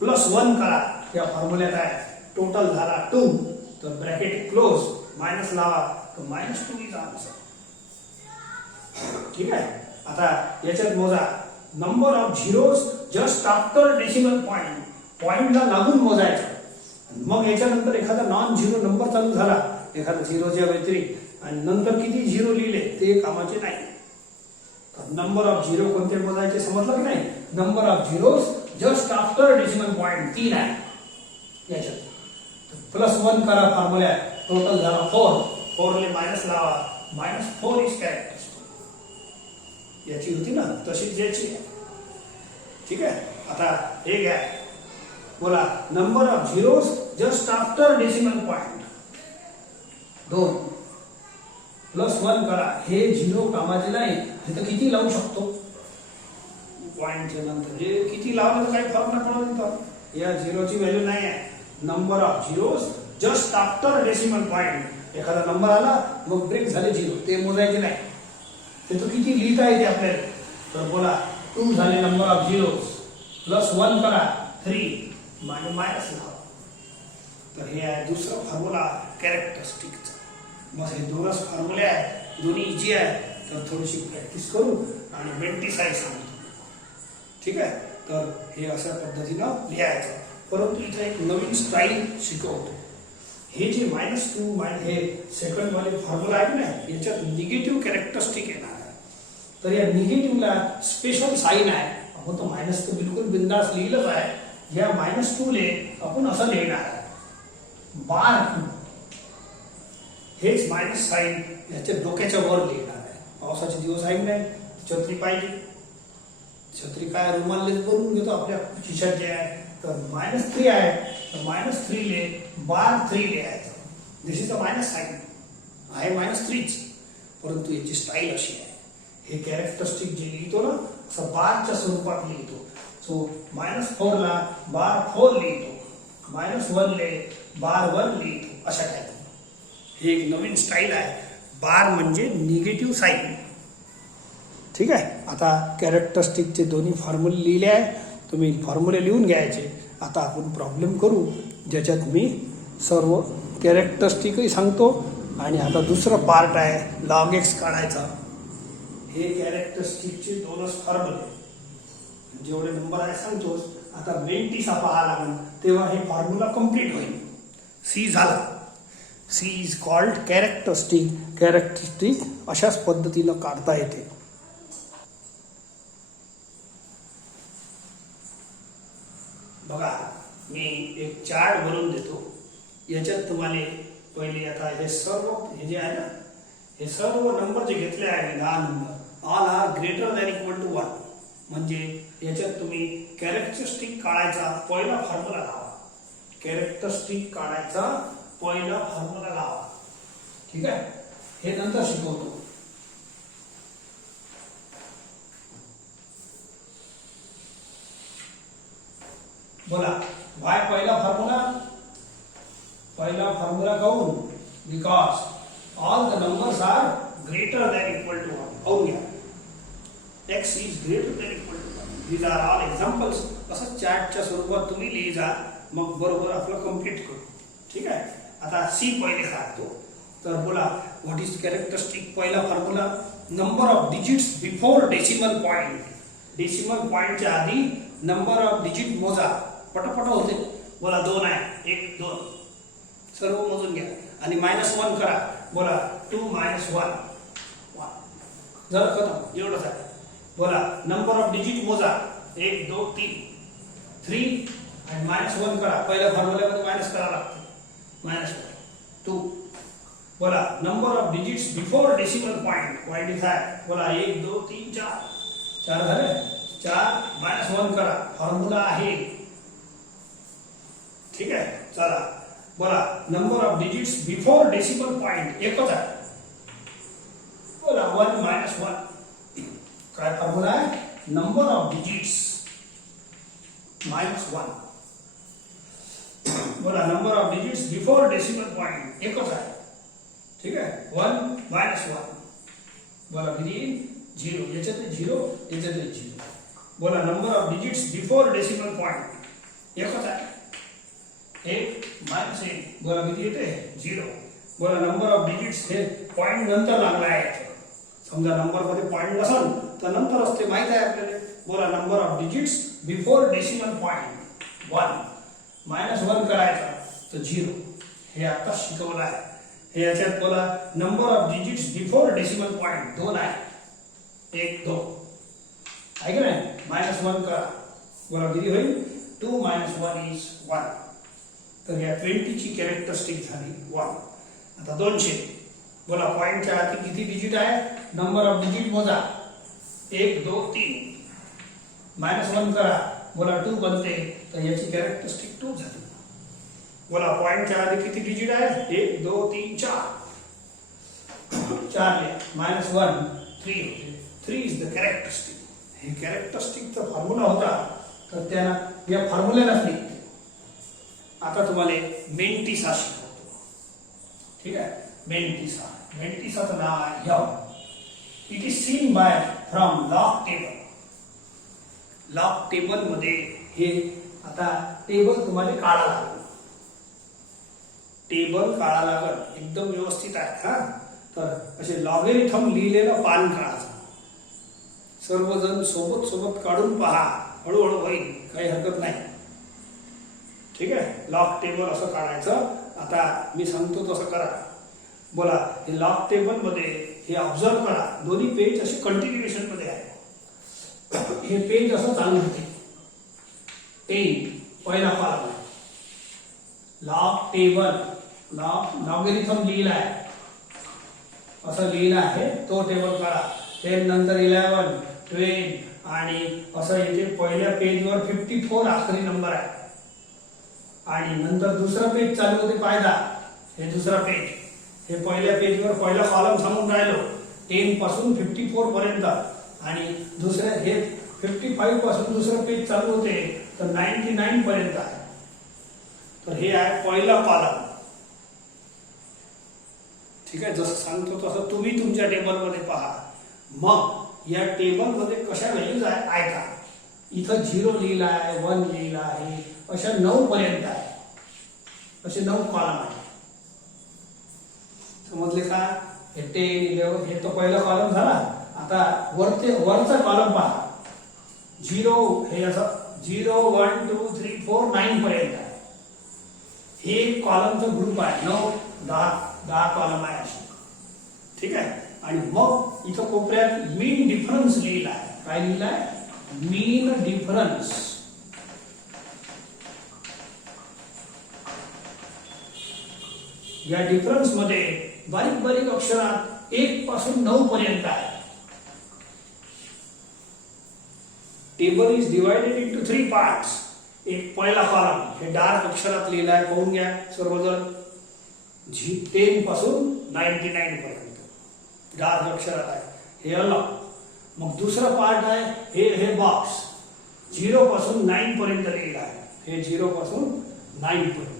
+1 करा. या फॉर्म्युल्यात आहे. टोटल झाला 2. तर ब्रॅकेट क्लोज. मायनस लावा तर -2 इज आन्सर. ठीक आहे. आता याच्यात मोजा number of zeros just after decimal point. पॉइंटला लागून मोजायचं. मग याच्यानंतर एखादा नॉन झिरो नंबर चालू झाला एखादा झिरोच्या व्यतिरिक्त आणि नंतर किती झिरो लिहिले ते कामाचे नाही. तर नंबर ऑफ झिरो कोणते मोजायचे समजलं की नाही. Number of zeros just after decimal point 3 आहे याच्यात. +1 करा फॉर्म्युला टोटल झाला 4. 4 ले मायनस लावा -4 इज कॅरेक्टरिस्टिक. याची होती ना तशीच याची आहे. ठीक आहे. आता हे घ्या बोला number of zeros just after decimal point 2 +1 करा. हे झिरो कामाचे नाही. हे तर किती लावू शकतो पॉइंटच्या नंतर. हे किती लावलं तर काही फरक नाही पडत. तर या झिरोची व्हॅल्यू नाही आहे. Number of zeros just after decimal point. एखादा नंबर आला मग ब्रेक झाले झिरो ते मोजायचे नाही. ते तो किती लिहिता येते आपल्याला. तर बोला 2 झाले नंबर ऑफ झिरोज +1 करा 3 आणि मायनस लावा. तर हे आहे दुसरा फॉर्म्युला कॅरेक्टरिस्टिकचा. मग हे दोनच फॉर्म्युले आहे. दोन्ही इजी आहे. तर थोडीशी प्रॅक्टिस करू आणि मेंटी साईज सांगतो. ठीक आहे. तर हे अशा पद्धतीनं लिहायचं. परंतु इथे एक नवीन स्टाईल शिकवतो. हे जे -2 हे सेकंड वाले फॉर्म्युला आहे ना याच्यात निगेटिव्ह कॅरेक्टरिस्टिक येणार आहे. तर या निगेटिव्हला स्पेशल साईन आहे. आपण तो मायनस तर बिलकुल बिंदास लिहिलंच आहे. या -2 ले आपण असं लिहिणार आहे बार. हेच मायनस साईन याच्या डोक्याच्या वर लिहिणार आहे. पावसाचे दिवस आहे नाही छत्री पाहिजे. छत्री काय रुमाललेच बनवून घेतो आपल्या खिशात जे आहे. तर -3 आहे तर -3 ले बार 3 लिहायचं. दिस इज अ मायनस साईन आहे -3च. परंतु याची स्टाईल अशी आहे. हे कॅरेक्टरिस्टिक जे लिहितो ना असं बारच्या स्वरूपात लिहितो. सो -4 ला बार 4 लिहितो. -1 ले बार 1 लिहितो. अशा टाईप. हे एक नवीन स्टाईल आहे. बार म्हणजे निगेटिव्ह साईन. ठीक आहे. आता कॅरेक्टरिस्टिकचे दोन्ही फॉर्म्युले लिहिले आहे. तुम्ही फॉर्म्युले लिहून घ्यायचे. आता आपण प्रॉब्लेम करू ज्याच्यात मी सर्व कॅरेक्टरिस्टिकही सांगतो आणि आता दुसरं पार्ट आहे लॉग एक्स काढायचा. हे कॅरेक्टरिस्टिकचे दोनच फॉर्म्युले जेवढे नंबर आहे सांगतोच. आता मेंटीसा पाहा लागेल तेव्हा हे फॉर्म्युला कंप्लीट होईल. सी झाला. C is called characteristic. Characteristic अशाच पद्धतीनं काढता येते. बघा मी एक चार्ट बनवून देतो. याच्यात तुम्हाला पहिले आता हे सर्व हे जे आहे ना हे सर्व नंबर जे घेतले आहे 10 number all are greater than equal to 1. म्हणजे याच्यात तुम्ही कॅरेक्टरिस्टिक काढायचा पहिला फॉर्म्युला लावा. कॅरेक्टरिस्टिक काढायचा पहिला फॉर्म्युला लावा. ठीक आहे. हे नंतर शिकवतो. बोला वाय पहिला फॉर्म्युला काऊन because all the numbers are greater than equal to 1. पाहून घ्या x is greater than equal to 1. These are all examples. असं चार्टच्या स्वरूपात तुम्ही लिहि जा. मग बरोबर आपलं कंप्लीट करू. ठीक आहे. आता सी पहिले सांगतो. तर बोला व्हॉट इज कॅरेक्टरिस्टिक. पहिला formula number of digits before decimal point. Decimal पॉइंटच्या आधी नंबर ऑफ डिजिट मोजा. पटापट होते. बोला 2 आहे 1 2 सर्व मोजून घ्या आणि -1 करा. बोला 2 - 1 1 जरा खतम. एवढंच आहे. बोला नंबर ऑफ डिजिट मोजा 1 2 3 3 आणि -1 करा. पहिल्या फॉर्म्युल्यामध्ये मायनस करावं लागतं. -1 2. बोला number of digits before decimal point. Point इथं आहे. बोला 1 2 3 4 4 झाले. 4 -1 करा. फॉर्म्युला आहे. ठीक आहे. चला बोला number of digits before decimal point एकच आहे. बोला 1 - 1 काय फॉर्म्युला आहे. Number of digits -1. बोला number of digits before decimal point एकच आहे. ठीक आहे. 1 - 1 बोला किती 0. याच्यात 0 याच्यात 0. बोला number of digits before decimal point एकच आहे. 1 - 1 बोला किती येते 0. बोला नंबर ऑफ डिजिट्स हे पॉइंट नंतर लागला आहे. समजा नंबर मध्ये पॉइंट नसेल तर नंतर असते, माहित आहे आपल्याला. बोला number of digits before decimal point 1. -1 करायचा तर 0. हे आता शिकवलं आहे. हे याच्यात बोला number of digits before decimal point 2 आहे. 1 2 आहे का नाही. -1 करा. बोला किती होईल. 2 - 1 is 1. तर या 20 ची कॅरेक्टरिस्टिक झाली 1. आता 200. बोला पॉइंटच्या आधी किती डिजिट आहे. नंबर ऑफ डिजिट मोजा. 1 2 3. -1 करा. बोला 2 बनते. तर याची कॅरेक्टरिस्टिक 2 झाली. बोला पॉइंटच्या आधी किती डिजिट आहे. 1 2 3 4. 4 ले -1 3 होते. 3 इज द कॅरेक्टरिस्टिक. हे कॅरेक्टरिस्टिकचा फॉर्म्युला होता. तर त्याला या फॉर्म्युल्यालाच निघते. आता तुम्हाला मेंटिसा शिकवतो. ठीक आहे. मेंटिसाचं नाव आहे M. It is seen by from log table. Log table मध्ये हे आता टेबल तुम्हाला काढा लागेल. टेबल काढा लागेल एकदम व्यवस्थित आहे. हा तर असे लॉगरिथम लिहिलेलं पान काढायचं. सर्वजण सोबत सोबत काढून पहा. हळूहळू होईल, काही हरकत नाही. ठीक आहे. लॉग टेबल असं काढायचं. आता मी सांगतो तसं करा. बोला हे लॉग टेबल मध्ये हे ऑब्झर्व करा. दोन्ही पेज असे कंटिन्युएशन मध्ये आहे. हे पेज असं चालू होते. 10 पहिला कॉलम आहे. लॉग टेबल लॉगरिथम लिहिला आहे. असं लिहिलं आहे. तो टेबल काढा. 10 नंतर 11 12 आणि असं इथे पहिल्या पेजवर 54 आखरी नंबर आहे. आणि नंतर दुसरं पेज चालू होते. पायदा हे दुसरं पेज. हे पहिल्या पेजवर पहिला कॉलम सांगून राहिलो 10 पासून 54 पर्यंत. आणि दुसऱ्या हे 55 पासून दुसरं पेज चालू होते तर 99 पर्यंत आहे. तर हे आहे पहिला कॉलम. ठीक आहे. जसं सांगतो तसं तुम्ही तुमच्या टेबलमध्ये पहा. मग या टेबलमध्ये कशा व्हॅल्यूज आहे ऐका. इथं 0 लिहिला आहे, 1 लिहिला आहे, अशा 9 पर्यंत आहे. असे 9 कॉलम आहे. समजले का. हे 10 11 हे तो पहिला कॉलम झाला. आता वरचा कॉलम पहा. 0 हे असं 0 1 2 3 4 9 पर्यंत आहे. हे कॉलमचा ग्रुप आहे. 9 10 कॉलम आहे अशी. ठीक आहे. आणि मग इथं कोपऱ्यात मीन डिफरन्स लिहिला आहे. काय लिहिला आहे. मीन डिफरन्स. या डिफरन्स मध्ये बारीक बारीक अक्षरात 1 पासून 9 पर्यंत आहे. Table is divided into 3 parts. एक पहिला कॉलम हे डार्क अक्षरात लिहिला आहे. पाहून घ्या सर्वजण. 10 पासून 99 पर्यंत डार्क अक्षरात आहे. हे अलग. मग दुसरा पार्ट आहे हे बॉक्स 0 पासून 9 पर्यंत लिहिला आहे. हे 0 पासून 9 पर्यंत.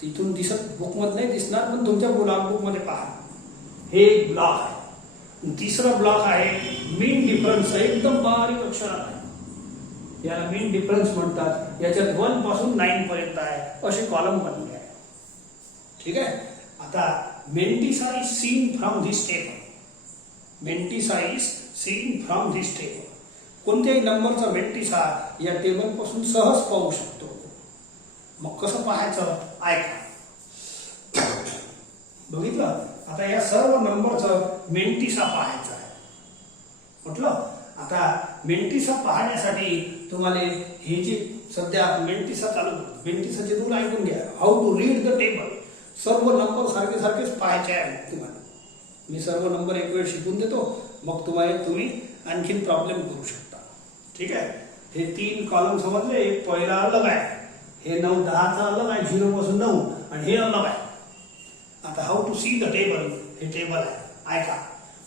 तिथून दिसत बुक मध्ये नाही दिसणार पण तुमच्या ब्लॉक बुक मध्ये पहा. हे एक ब्लॉक आहे. तिसरा ब्लॉक आहे मीन डिफरन्स. एकदम बारीक अक्षरात आहे. याला मीन डिफरन्स म्हणतात. याच्यात 1 पासून 9 पर्यंत आहे. असे कॉलम बनले आहे. ठीक आहे. आता mantissa is seen from this table. Mantissa is seen from this table. कोणत्याही नंबरचा मेंटिसा या टेबल पासून सहज पाहू शकतो. मग कसं पाहायचं ऐका. बघितलं. आता या सर्व नंबरचं मेंटिसा पाहायचं आहे म्हटलं. आता मेंटिसा पाहण्यासाठी तुम्हाला हे जे सध्या मेंटिसा चालू मेंटिसाचे रूल ऐकून घ्या. How to read the table. सर्व नंबर सारखेच पाहायचे आहे तुम्हाला. मी सर्व नंबर एक वेळ शिकून देतो. मग तुम्ही आणखीन प्रॉब्लेम करू शकता. ठीक आहे. हे 3 कॉलम समजले. एक पहिला अलग आहे. हे 9 10चा अलग आहे. 0 पासून 9 आणि हे अलग आहे. आता how to see the table. हे टेबल आहे. ऐका.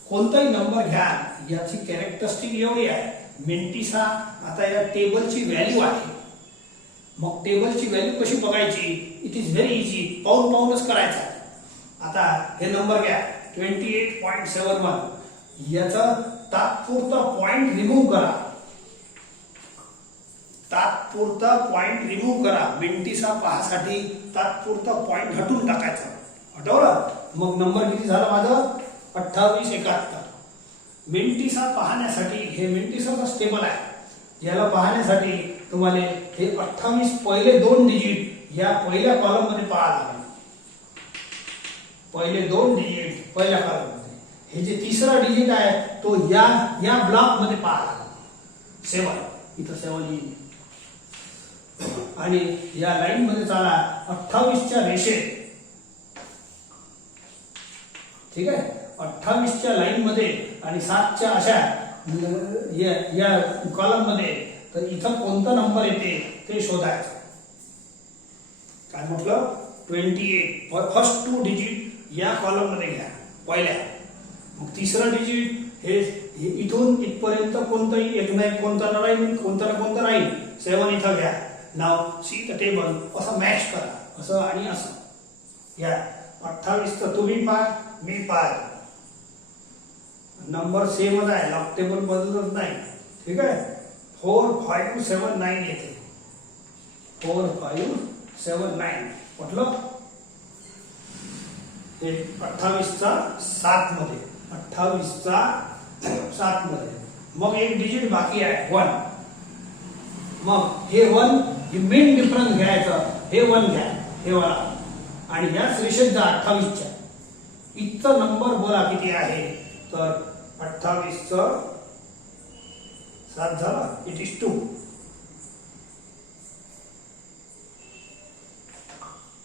कोणताही नंबर घ्या. याची कॅरेक्टरिस्टिक एवढी आहे. मेंटिसा आता या टेबलची व्हॅल्यू आहे. मग टेबलची व्हॅल्यू कशी बघायची. It is very easy. पाहूनच करायचं आहे. आता हे नंबर घ्या 28.71. याचा तात्पुरता पॉइंट रिमूव्ह करा. तात्पुरता पॉइंट रिमूव्ह करा. मेंटिसा पाहासाठी तात्पुरता पॉइंट हटून टाकायचा. हटवला मग नंबर किती झाला माझा 2871. मेंटिसा पाहण्यासाठी हे मेंटिसाचा स्टेबल आहे. याला पाहण्यासाठी तुम्हाला हे 28 पहिले 2 डिजिट या पहिल्या कॉलम मध्ये पाहायला लागेल. पहिले 2 डिजिट पहिल्या कॉलम मध्ये. हे जे तिसरा डिजिट आहे तो या ब्लॉक मध्ये पाहायला लागेल. 7 इथं 7 येईल आणि या लाईन मध्ये चाला 28 च्या रेषेत. ठीक आहे 28 च्या लाईन मध्ये आणि 7 च्या अशा या कॉलम मध्ये. तर इथं कोणता नंबर येते ते शोधायचं. काय म्हटलं 28 फर्स्ट 2 डिजिट या कॉलम मध्ये घ्या पहिल्या. मग तिसरा डिजिट हे इथून इथपर्यंत कोणताही एक नाही कोणता ना राहील कोणता ना कोणता राहील. 7 इथं घ्या. नाव सी द टेबल असं मॅच करा असं आणि असं. या 28 तर तुम्ही पहा मी पाहा. नंबर सेमच आहे लॉक टेबल बदलत नाही. ठीक आहे 4579 येते. 4579 म्हटलं हे 28 चा 7 मध्ये. 28 चा 7 मध्ये. मग एक डिजिट बाकी आहे 1. मग हे 1 हे मेन डिफरन्स घ्यायचं. हे 1 घ्या हे वाला आणि या रेषेत जा 28 च्या. इथचा नंबर बोला किती आहे. तर 28 चा 7 झाला. It is 2.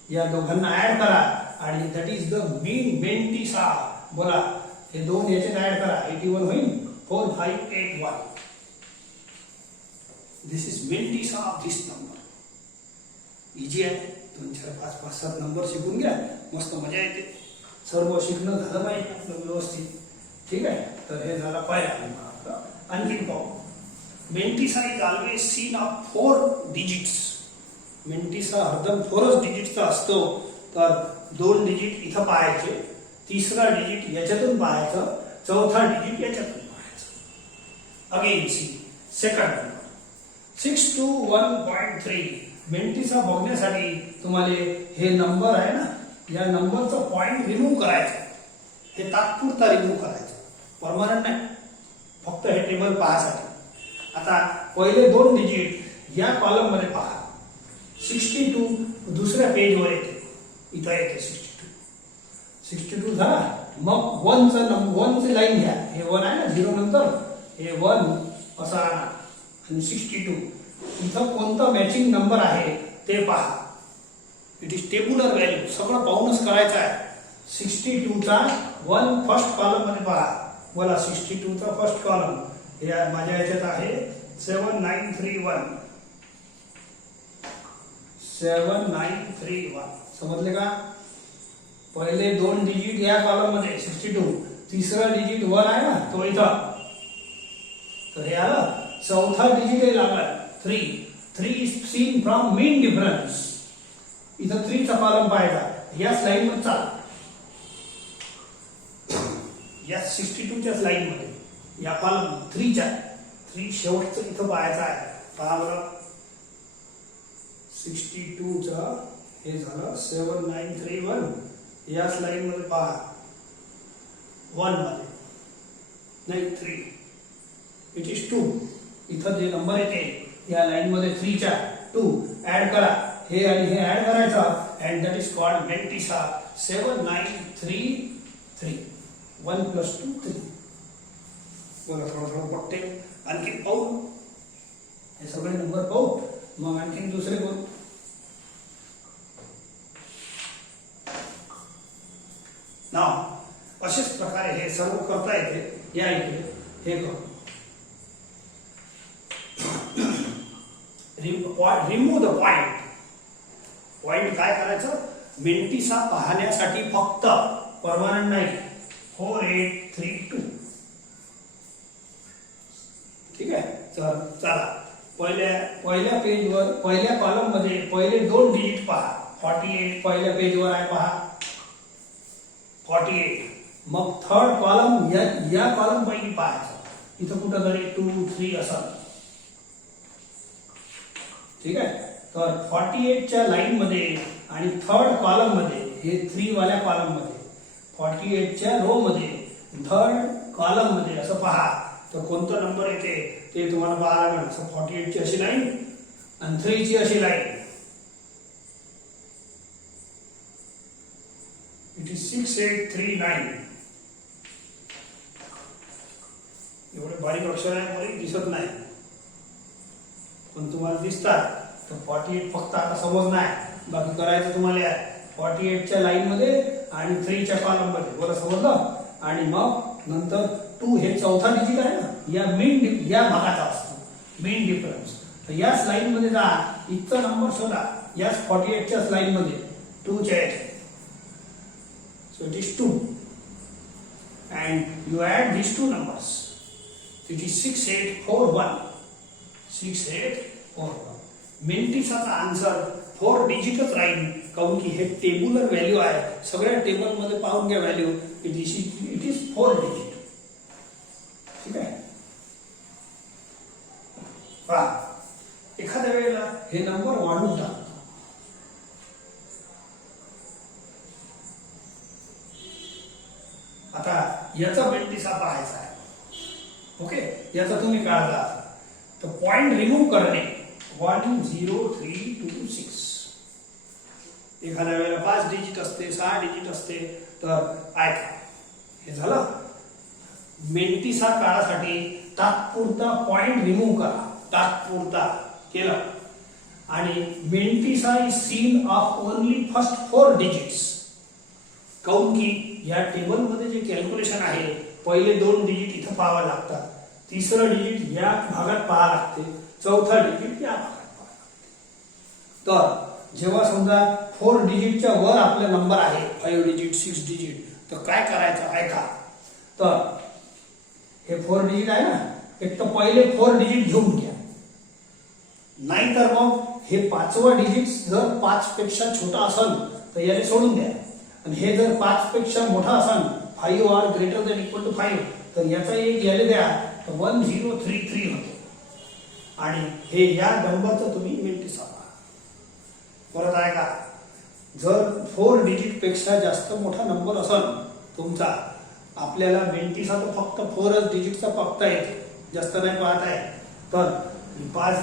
या दोघांना ऍड करा आणि that is the mean mantissa. बोला हे दोन याचे ऍड करा 81 होईल. 4581. This is mantissa of this number. Easy आहे. 2 4 5 5 7 नंबर शिकून घ्या. मस्त मजा येते. सर्व शिकणं झालं पाहिजे आपलं व्यवस्थित. ठीक आहे तर हे झाला पहिला नंबर. आणखी पाहू. Mantissa is always seen of 4 digits. Mantissa हरदम 4च डिजिटचा असतो. तर 2 डिजिट इथं पाहायचे. तिसरा डिजिट याच्यातून पाहायचं. चौथा डिजिट याच्यातून पाहायचं. Again see second number 621.3. Mantissa बघण्यासाठी तुम्हाला हे नंबर आहे ना या नंबरचा पॉइंट रिमूव्ह करायचा. हे तात्पुरता रिमूव्ह करायचं परमनंट नाही. फक्त हे टेबल पाहासाठी. आता पहिले 2 डिजिट या कॉलम मध्ये पहा. 62 दुसऱ्या पेजवर येते. इथं येते 62 झाला. मग 1 ची लाईन घ्या. हे 1 आहे ना 0 नंतर हे 1 असं आणा आणि 62 इथं कोणता मॅचिंग नंबर आहे ते पहा. It is tabular value. सगळं पाहूनच करायचं आहे. 62 चा 1 फर्स्ट कॉलम मध्ये पहा. बोला 62 चा फर्स्ट कॉलम या माझ्या याच्यात आहे 7931. 7931 समजले का. पहिले 2 डिजिट या कॉलम मध्ये 62. तिसरा डिजिट 1 आहे ना तो इथं. तर हे आलं. चौथा डिजिट आहे लागला 3 is seen from mean difference. इथं 3 चा कॉलम पाहायचा. या लाईन मध्ये चाल. या 62 च्या लाईन मध्ये या कॉलम 3 शेवटचं इथं पाहायचं आहे. पहा बरं 62 चा हे झालं 7931. या लाईन मध्ये पहा 1 मध्ये नाही 3. It is 2. इथं जे नंबर येते या लाईन मध्ये 3 च्या 2 ऍड करा. हे आणि हे ऍड करायचं and that is called mantissa. 7933. 1 + 2 3. बोला थोडं बघते. आणखी पाहू. हे सगळे नंबर पाहू मग आणखी दुसरे करू. नाव अशाच प्रकारे हे सर्व करता येते. या इकडे हे करू. Remove the point. पॉइंट काय करायचं. मेंटिसा पाहण्यासाठी फक्त परमनंट नाही 4832. ठीक आहे चला पहिल्या पेजवर पहिल्या कॉलम मध्ये पहिले 2 डिजिट पहा. 48 पहिल्या पेजवर आहे पहा 48. मग थर्ड कॉलम या कॉलम पैकी पाहायचं. इथं कुठं तरी 2 3 असं ठीक आहे. तर 48 च्या लाईन मध्ये आणि थर्ड कॉलम मध्ये, हे 3 वाल्या कॉलम मध्ये, 48 च्या रो मध्ये थर्ड कॉलम मध्ये असं पहा तर कोणता नंबर येते ते तुम्हाला पाहावं लागेल. असं 48 ची अशी लाईन आणि 3 ची अशी लाईन. It is 6839. एवढे बारीक अक्षर आहे मला दिसत नाही पण तुम्हाला दिसतात. तर 48 फक्त आता समज नाही, बाकी करायचं तुम्हाला 48 च्या लाईन मध्ये आणि 3 च्या कॉलम मध्ये. बोला समजलं. आणि मग नंतर 2 हे चौथा डिजिट आहे ना, या भागाचा असतो मेन डिफरन्स. तर याच लाईन मध्ये जा, इथचा नंबर शोधा याच 48 च्या लाईन मध्ये 2 च्या याचे. So it is 2 and you add these two numbers. It is 6841. 6841. मेंटिसाचा answer 4 डिजिटच राहील, काऊन की हे टेबुलर व्हॅल्यू आहे. सगळ्या टेबल मध्ये पाहून घ्या व्हॅल्यू. It is 4 digit. ठीक आहे. पहा एखाद्या वेळेला हे नंबर वाढून टाकतो. आता याचा मेंटिसा पाहायचा आहे. ओके, याचा तुम्ही काढला तर पॉइंट रिमूव्ह करणे 10326. एखाद्या वेळेला 5 डिजिट असते, 6 डिजिट असते. तर ऐका, हे झालं. मेंटिसा काढासाठी तात्पुरता पॉइंट रिमूव्ह करा. तात्पुरता केलं आणि mantissa is seen of only first 4 digits. काऊन की या टेबल मध्ये जे कॅल्क्युलेशन आहे, पहिले 2 डिजिट इथं पाहावं लागतात, तिसरं डिजिट या भागात पाहावं लागते, चौथा डिजिट या भागात पाहावं लागते. तर जेव्हा समजा 4 डिजिटच्या वर आपला नंबर आहे, 5 डिजिट 6 डिजिट, तर काय करायचं ऐका. तर हे 4 डिजिट आहे ना, एक तर पहिले 4 डिजिट घेऊन घ्या. नाहीतर मग हे 5वा डिजिट जर 5 पेक्षा छोटा असेल तर याने सोडून द्या. आणि हे जर 5 पेक्षा मोठा असेल, 5 or greater than equal to 5, तर याचा एक याले द्या, तर 1033 होते. आणि हे या नंबरचं तुम्ही मेंटिसा पहा. परत आहे का, जर 4 डिजिट पेक्षा जास्त मोठा नंबर असेल तुमचा, आपल्याला मेंटिसा तर फक्त 4 डिजिटचा बघता येते, जास्त नाही पाहत आहे. तर 5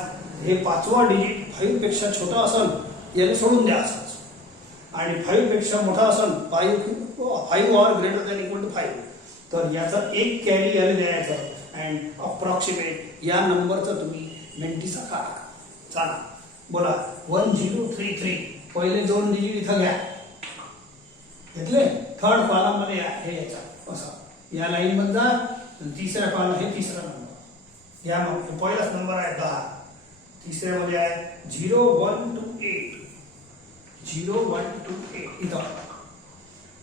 हे 5वा डिजिट 5 पेक्षा छोटा असेल याने सोडून द्या असंच. आणि 5 पेक्षा मोठा असेल, 5 or greater than equal to 5, तर याचा एक कॅरी याला द्यायचं अँड अप्रॉक्सिमेट या नंबरचं तुम्ही मेंटिसा काढा. चला बोला 1033. पहिले 2 डिजिट इथं घ्या, घेतले. थर्ड कॉलम मध्ये या, हे याचा असं या लाईन मध्ये जा. तिसऱ्या कॉलम, हे तिसरा नंबर या. मग पहिलाच नंबर आहे 10, तिसऱ्या मध्ये आहे 0128. 0128 इथं.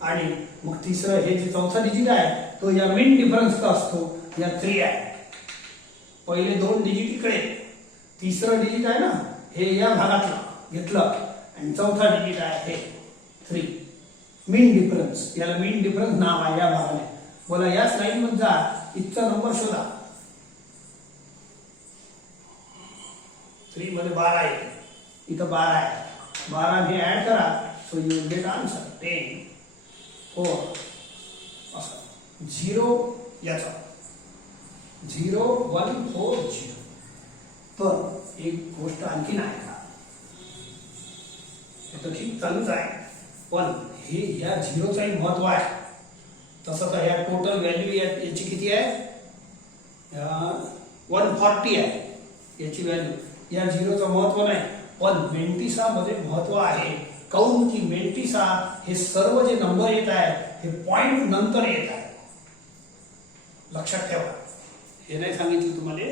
आणि मग तिसरं हे जे चौथा डिजिट आहे तो या मेन डिफरन्सचा असतो, या 3 आहे. पहिले 2 डिजिट इकडे, तिसरं डिजिट आहे ना हे या भागातलं घेतलं आणि चौथा डिजिट आहे हे 3. मीन डिफरन्स, याला मीन डिफरन्स नाव आहे या भागाने. बोला याच लाईन मध्ये जा, इथचा नंबर शोधा. 3 मध्ये 12 आहे, इथं 12 आहे. 12 हे ऍड करा, सो यू गेट आन्सर 10 4. असं 0 याचा 0140. तर एक गोष्ट आणखीन आहे का, हे तर ठीक चालूच आहे, पण हे या 0चाही महत्व आहे. तसं तर या टोटल व्हॅल्यू याची किती आहे, 140 आहे याची व्हॅल्यू. या 0चं महत्व नाही, पण मेंटिसा मध्ये महत्व आहे. काऊन की मेंटिसा हे सर्व जे नंबर येत आहे हे पॉइंट नंतर येत आहे. लक्षात ठेवा, हे नाही सांगितलं तुम्हाला.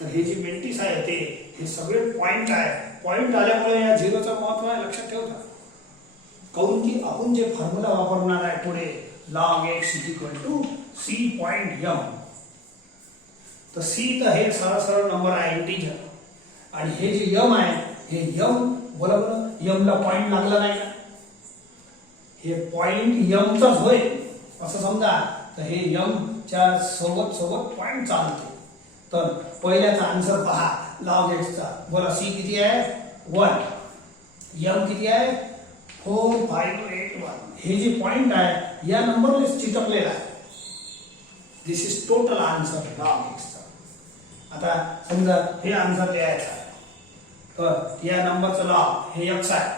तर हे जे मेंटिसा येते हे सगळे पॉइंट आहे. पॉइंट आल्यामुळे या 0चं महत्व आहे, लक्षात ठेवता. काऊन की आपण जे फॉर्म्युला वापरणार आहे पुढे, log x c point m. तर c तर हे सरळ सरळ नंबर आहे, इंटिजर. आणि हे जे m आहे हे m, बोला बरं, m ला पॉइंट लागला नाही का, हे पॉइंट m चाच होय असं समजा. तर हे m च्या सोबत सोबत पॉइंट चालते. तर पहिल्याचा आन्सर पहा, log x चा. बोला c किती आहे 1 यम किती आहे 4581 हे जे पॉइंट आहे या नंबरला चिटकलेला आहे. दिस इज टोटल आन्सर लॉग एक्सचा. आता समजा हे आन्सर लिहायचं आहे तर या नंबरचं लॉग हे x आहे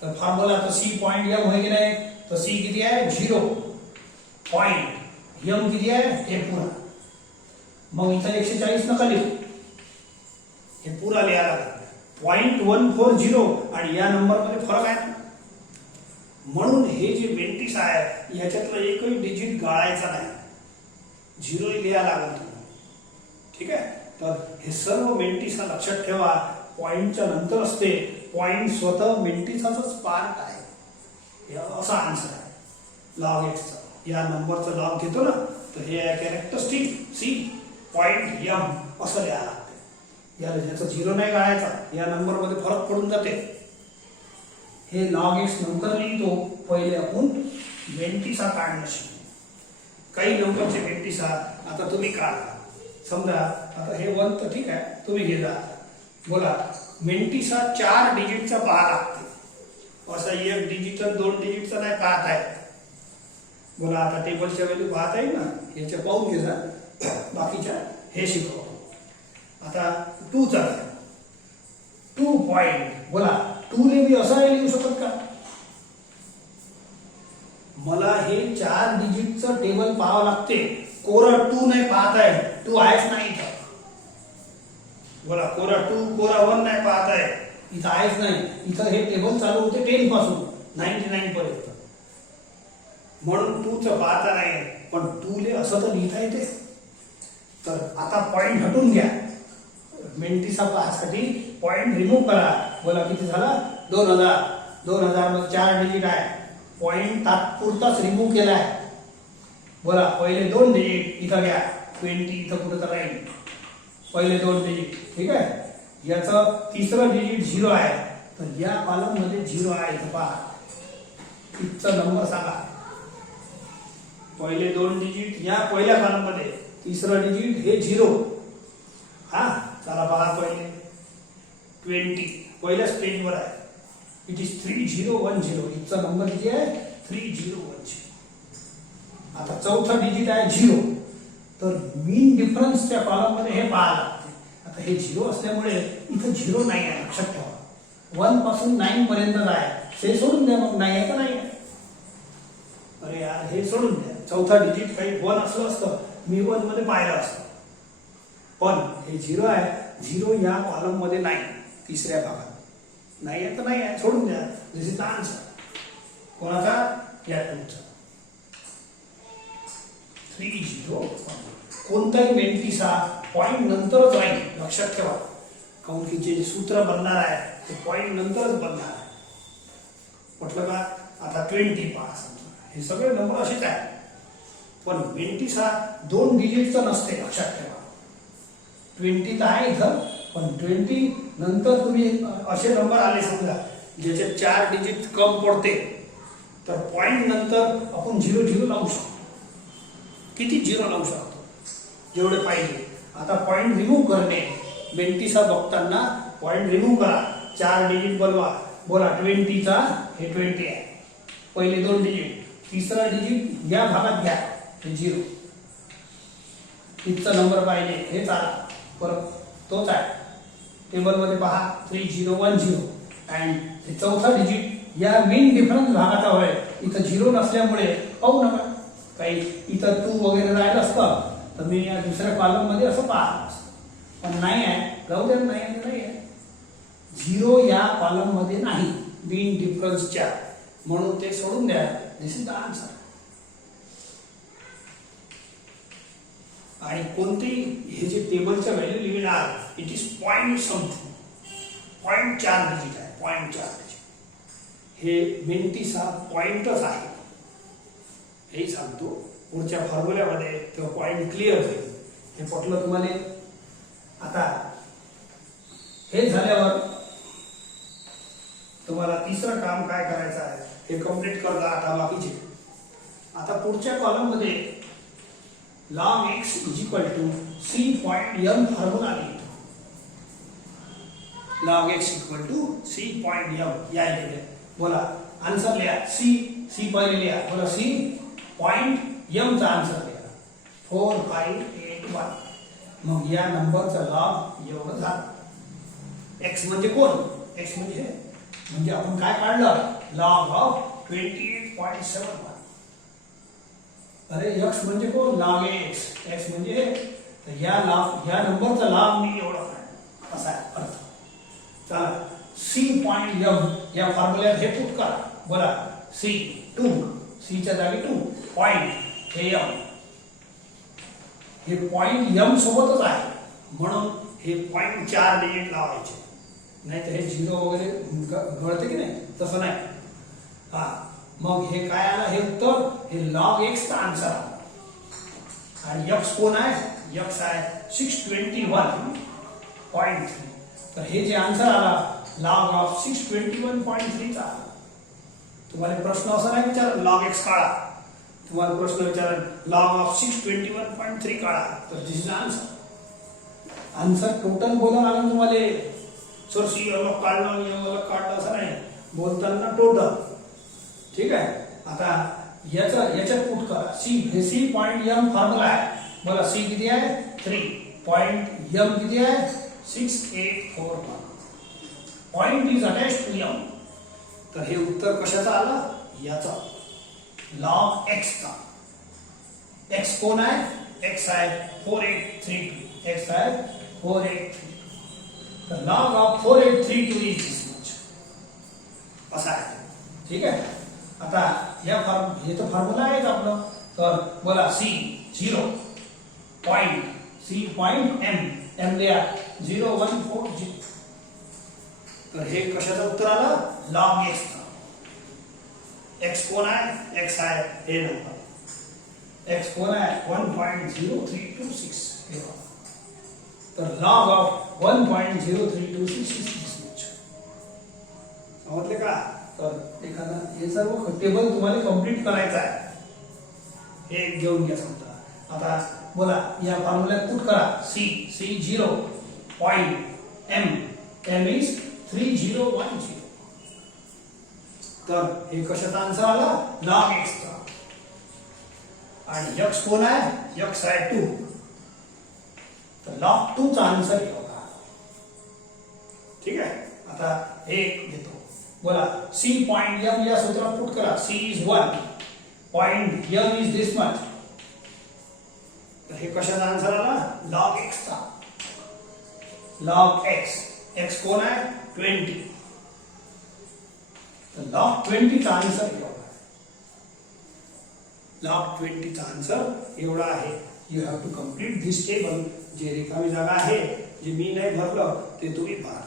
तर फॉर्म्युला तर सी पॉइंट एम होय की नाही तर सी किती आहे 0 पॉइंट एम किती आहे हे पुरा. मग इथं 140 नका लिहू हे पुरा लिहायला लागेल. 0.140 आणि या नंबर मध्ये फरक आहे ना म्हणून हे जे मेंटिस आहे याच्यातलं एकही डिजिट गाळायचा नाही 0 लिहायला लागेल. ठीक आहे तर हे सर्व मेंटिसा लक्षात ठेवा. पॉइंटच्या नंतर असते पॉइंट स्वतः मेंटिसाचाच पार्ट आहे. असा आन्सर आहे लॉग एक्सचा. या नंबरचा लॉग घेतो ना तर हे कॅरेक्टरिस्टिक सी पॉइंट एम असं लिहायला लागते. याला ज्याचा 0 नाही गाळायचा या नंबर मध्ये फरक पडून जाते. हे लॉग एक्स नंतर लिहितो पहिले आपण मेंटिसा काढणं शिकू. काही नंबरचे मेंटिसा आता तुम्ही काढा. समजा आता हे 1 तर ठीक आहे तुम्ही घे जा. बोला मेंटिसा 4 डिजिटचा पाहा लागते. असा 1 डिजिट 2 डिजिटचा नाही पाहत आहे. बोला आता टेबलच्या व्हॅल्यू पाहत आहे ना याच्या पाहून घे जा. बाकीच्या हे शिकवतो. आता 2 चा 2 पॉइंट बोला 2 ने मी असं नाही लिहू शकत का. मला हे 4 डिजिटचं टेबल पाहावं लागते. कोरा 2 नाही पाहत आहे 2 आहेच नाही इथं. बोला कोरा 2 कोरा 1 नाही पाहत आहे इथं आहेच नाही. इथं हे टेबल चालू होते 10 पासून 99 पर्यंत म्हणून 2 चं पाहता नाही. पण 2 ले असं तर लिहिता येते. तर आता पॉइंट हटून घ्या. मेंटिसा पाहासाठी पॉइंट रिमूव्ह करा. बोला किती झाला 2000 मध्ये 4 डिजिट आहे. पॉइंट तात्पुरताच रिमूव्ह केलाय. बोला पहिले 2 डिजिट इथं घ्या 20 इथं कुठं तर राहील. पहिले 2 डिजिट ठीक आहे. याचं तिसरं डिजिट 0 आहे तर या कॉलम मध्ये 0 आहे इथं पहा. इथचा नंबर सांगा. पहिले 2 डिजिट या पहिल्या कॉलम मध्ये तिसरं डिजिट हे 0. हा चला पहा पहिले 20 पहिल्या स्टेजवर आहे. It is 3010. इथचा नंबर किती आहे 3010. आता चौथा डिजिट आहे 0 तर मीन डिफरन्सच्या कॉलम मध्ये हे पाहावं लागते. आता हे 0 असल्यामुळे इथं 0 नाही आहे लक्षात ठेवा. 1 पासून 9 पर्यंत आहे. हे सोडून द्या मग नाही आहे का नाही. अरे यार हे सोडून द्या. चौथा डिजिट काही 1 असलं असतं मी 1 मध्ये पाहिलं असतं. पण हे 0 आहे. 0 या कॉलम मध्ये नाही तिसऱ्या भागात नाही आहे तर नाही आहे सोडून द्या. दिस इज आन्सर कोणाचा या 2चा 30. कोणताही मेंटिसा पॉइंट नंतरच राहील लक्षात ठेवा. काऊन की जे सूत्र बनणार आहे ते पॉइंट नंतरच बनणार आहे. म्हटलं का आता 20 पहा. हे सगळे नंबर असेच आहे पण मेंटिसा 2 डिजिटचा नसते लक्षात ठेवा. 20 तर आहे इथं पण 20 नंतर तुम्ही असे नंबर आले समजा ज्याचे 4 डिजिट कम पडते तर पॉइंट नंतर आपण 0 लावू शकतो. किती 0 लावू शकतो जेवढे पाहिजे. आता पॉइंट रिमूव्ह करणे मेंटिसा बघताना पॉइंट रिमूव्ह करा. 4 डिजिट बनवा. बोला 20 चा हे 20 आहे. पहिले 2 डिजिट तिसरा डिजिट या भागात घ्या हे 0. इथचा नंबर पाहिजे हे चाला परत तोच आहे. टेबल मध्ये पहा 3010 अँड हे चौथा डिजिट या मेन डिफरन्स भागाचा होय. इथं 0 नसल्यामुळे पाहू नका. काही इथं 2 वगैरे राहिलं असतं तर मी या दुसऱ्या कॉलम मध्ये असं पाहिलं असतं पण नाही आहे. राहू द्या नाही आहे. 0 या कॉलम मध्ये नाही मेन डिफरन्सच्या म्हणून ते सोडून द्या. दिस इज द आन्सर. आणि कोणतेही हे जे टेबलच्या व्हॅल्यू लिहिणार it is point something. Point 4 digit आहे. पॉइंट 4 डिजिट हे मेंटिसा पॉइंटच आहे हे सांगतो. पुढच्या फॉर्म्युल्यामध्ये तो पॉइंट क्लिअर होईल. हे पटलं तुम्हाला. आता हे झाल्यावर तुम्हाला तिसरं काम काय करायचं आहे हे कंप्लीट करता. आता बाकीचे आता पुढच्या कॉलम मध्ये log x is equal to c point m formula लिहितो. Log x equal to C point M या इकडे बोला आन्सर लिहा सी पहिले लिहा बोला सी पॉइंट एम चा आन्सर लिहा 4581 मग या नंबरचा लॉग एवढं झालं एक्स म्हणजे कोण एक्स म्हणजे आपण काय काढलं लॉग ऑफ 28.71 अरे एक्स म्हणजे कोण लॉग एक्स एक्स म्हणजे तर या नंबरचा लॉग मी एवढा काढला असा आहे अर्थ चला सी पॉइंट एम या फॉर्म्युल्यात हे पुट करा बोला सी 2 सी च्या जागी 2 पॉइंट हे एम हे पॉइंट एम सोबतच आहे म्हणून हे पॉइंट 4 डिजिट लावायचे नाही तर हे 0 वगैरे कळते की नाही तसं नाही हा मग हे काय आलं हे उत्तर हे लॉग एक्स चा आन्सर आला आणि एक्स कोण आहे एक्स आहे 621.3 तर हे जे आन्सर आला लॉग ऑफ 621.3 चा तुम्हाला प्रश्न असा नाही विचार लॉग एक्स काढा तुम्हाला प्रश्न विचार लॉग ऑफ 621.3 काढा तर दिस इज आन्सर आन्सर टोटल बोला लागेल तुम्हाला सर सी अलग काढलं आणि अलग काढलं असं नाही बोलताना टोटल ठीक आहे आता याच्यात पुट करा सी पॉइंट एम फॉर्म्युला आहे बोला सी किती आहे 3 पॉइंट एम किती आहे 6841 point is attached to M तर हे उत्तर कशाचं आलं याचा लॉग एक्स चा एक्स कोण आहे एक्स आहे 4832 एक्स आहे 4832 तर log of 4832 is this much असा आहे ठीक आहे आता या हे तर फॉर्म्युला आहेच आपलं तर बोला C 0 point C point M लिहा 0140 तर हे कशाचं उत्तर आलं लॉग एक्स चा एक्स कोण आहे एक्स आहे हे नंबर एक्स कोण आहे 1.0326 हे तर log of 1.0326 is this much समजले का तर एखादा हे सर्व टेबल तुम्हाला कंप्लीट करायचं आहे हे घेऊन घ्या समजा आता बोला या फॉर्म्युल्यात पुट करा सी 0 पॉइंट एम इज 3010 तर हे कशाचा आन्सर आला लॉग एक्स चा आणि एक्स कोण आहे एक्स आहे 2 तर लॉग 2 चा आन्सर होता ठीक आहे आता हे घेतो बोला सी पॉइंट एम या सूत्रात पुट करा C is 1 point M is this much तर हे कशाचा आन्सर आला लॉग एक्स चा लॉग एक्स कोण आहे 20 तर लॉग 20 चा आन्सर एवढा आहे लॉग 20 चा आन्सर एवढा आहे you have to complete this table जे रिकामी जागा आहे जे मी नाही भरलं ते तुम्ही भरा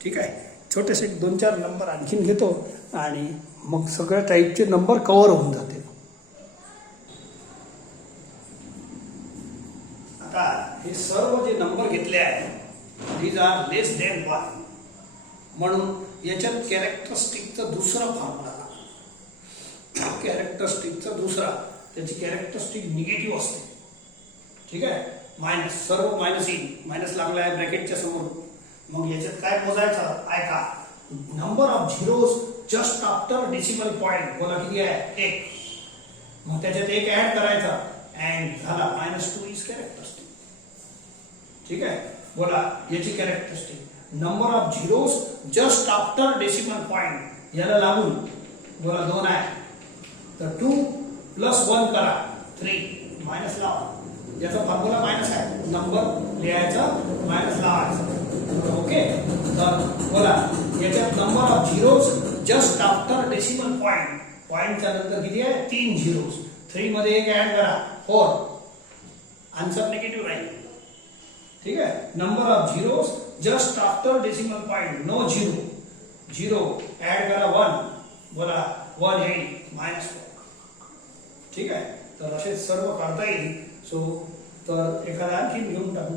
ठीक आहे छोटेसे 2-4 नंबर आणखीन घेतो आणि मग सगळ्या टाईपचे नंबर कव्हर होऊन जाते आता हे सर्व जे नंबर घेतले आहेत दीज आर लेस दॅन 1 म्हणून याच्यात कॅरेक्टरिस्टिकचं दुसरा फॉर्म्युला कॅरेक्टरिस्टिकचा दुसरा त्याची कॅरेक्टरिस्टिक निगेटिव्ह असते ठीक आहे मायनस सर्व मायनस येईल मायनस लागला आहे ब्रॅकेटच्या समोर मग याच्यात काय मोजायचं ऐका number of zeros just after decimal point बोला किती आहे 1 मग त्याच्यात 1 ऍड करायचा अँड झाला -2 इज कॅरेक्टरिस्टिक ठीक आहे बोला याची characteristic number of zeros just after decimal point याला लागून बोला 2 आहे तर 2 + 1 करा 3 मायनस लावा याचा फॉर्म्युला मायनस आहे नंबर लिहायचा मायनस लावायचा ओके तर बोला याच्यात number of zeros just after decimal पॉइंटच्या नंतर किती आहे 3 झिरोज 3 मध्ये 1 ऍड करा 4 आन्सर निगेटिव्ह राहील ठीक आहे number of zeros just after decimal point no zero add करा 1 बोला 1 येईल -4 ठीक आहे तर असे सर्व काढता येईल सो तर एखादा आणखी घेऊन टाकू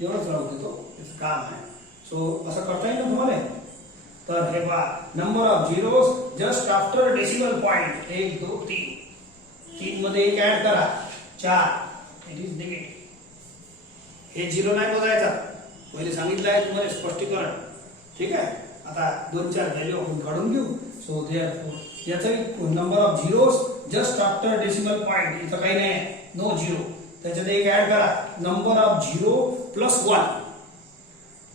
एवढंच राहू देतो त्याचं काम आहे सो असं करता येईल ना तुम्हाला तर हे पहा number of zeros just after decimal point 1 2 3 3 मध्ये 1 ऍड करा 4 इट इज निगेटिव्ह. हे 0 नाही बघायचा, पहिले सांगितलं आहे तुम्हाला स्पष्टीकरण. ठीक आहे. आता 2-4 व्हॅल्यू आपण काढून घेऊ. सो देअरफॉर याचा number of zeros just after decimal point, इथं काही नाही, नो झिरो. त्याच्यात एक ऍड करा, number of 0 plus 1.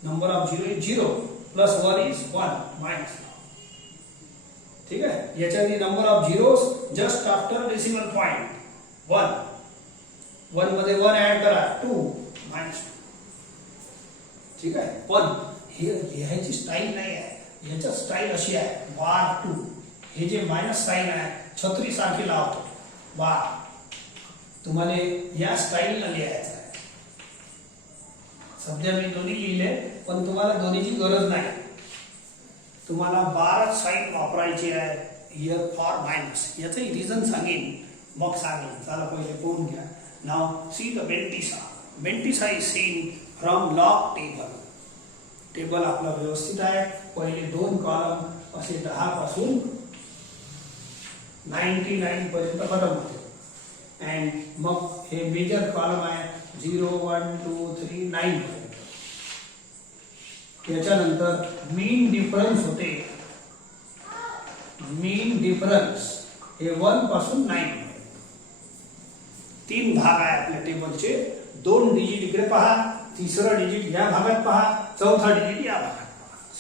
Number of 0 is 0 plus 1 is 1 minus. ठीक आहे. याच्यात number of zeros just after decimal point 1. 1 मध्ये 1 ऍड करा, 2 माइनस. ठीक आहे. पण हे लिहायची स्टाईल नाही आहे, याच्या स्टाईल अशी आहे, बार 2. हे जे मायनस साइन आहे छत्री सारखी लावतो बार. तुम्हाला या स्टाईलनं लिहायचं आहे. सध्या मी दोन्ही लिहिले, पण तुम्हाला दोन्हीची गरज नाही. तुम्हाला बार साइन वापरायची आहे हियर फॉर मायनस. याचं रिझन सांगेन, मग सांगेन. चला पहिले पाहून घ्या. नाव see the mantissa. Mantissa is seen from log table. Table आपला व्यवस्थित आहे. पहिले 2 कॉलम असे 10 पासून 99 पर्यंत खतम होते. अँड मग हे मेजर कॉलम आहे 0, 1, 2, 3, 9 पर्यंत. त्याच्यानंतर मीन डिफरन्स होते. मीन डिफरन्स हे 1 पासून 9 पर्यंत. 3 भाग आहे आपल्या टेबलचे. 2 डिजिट इकडे पहा, तिसरा डिजिट या भागात पहा, चौथा डिजिट या भागात पहा.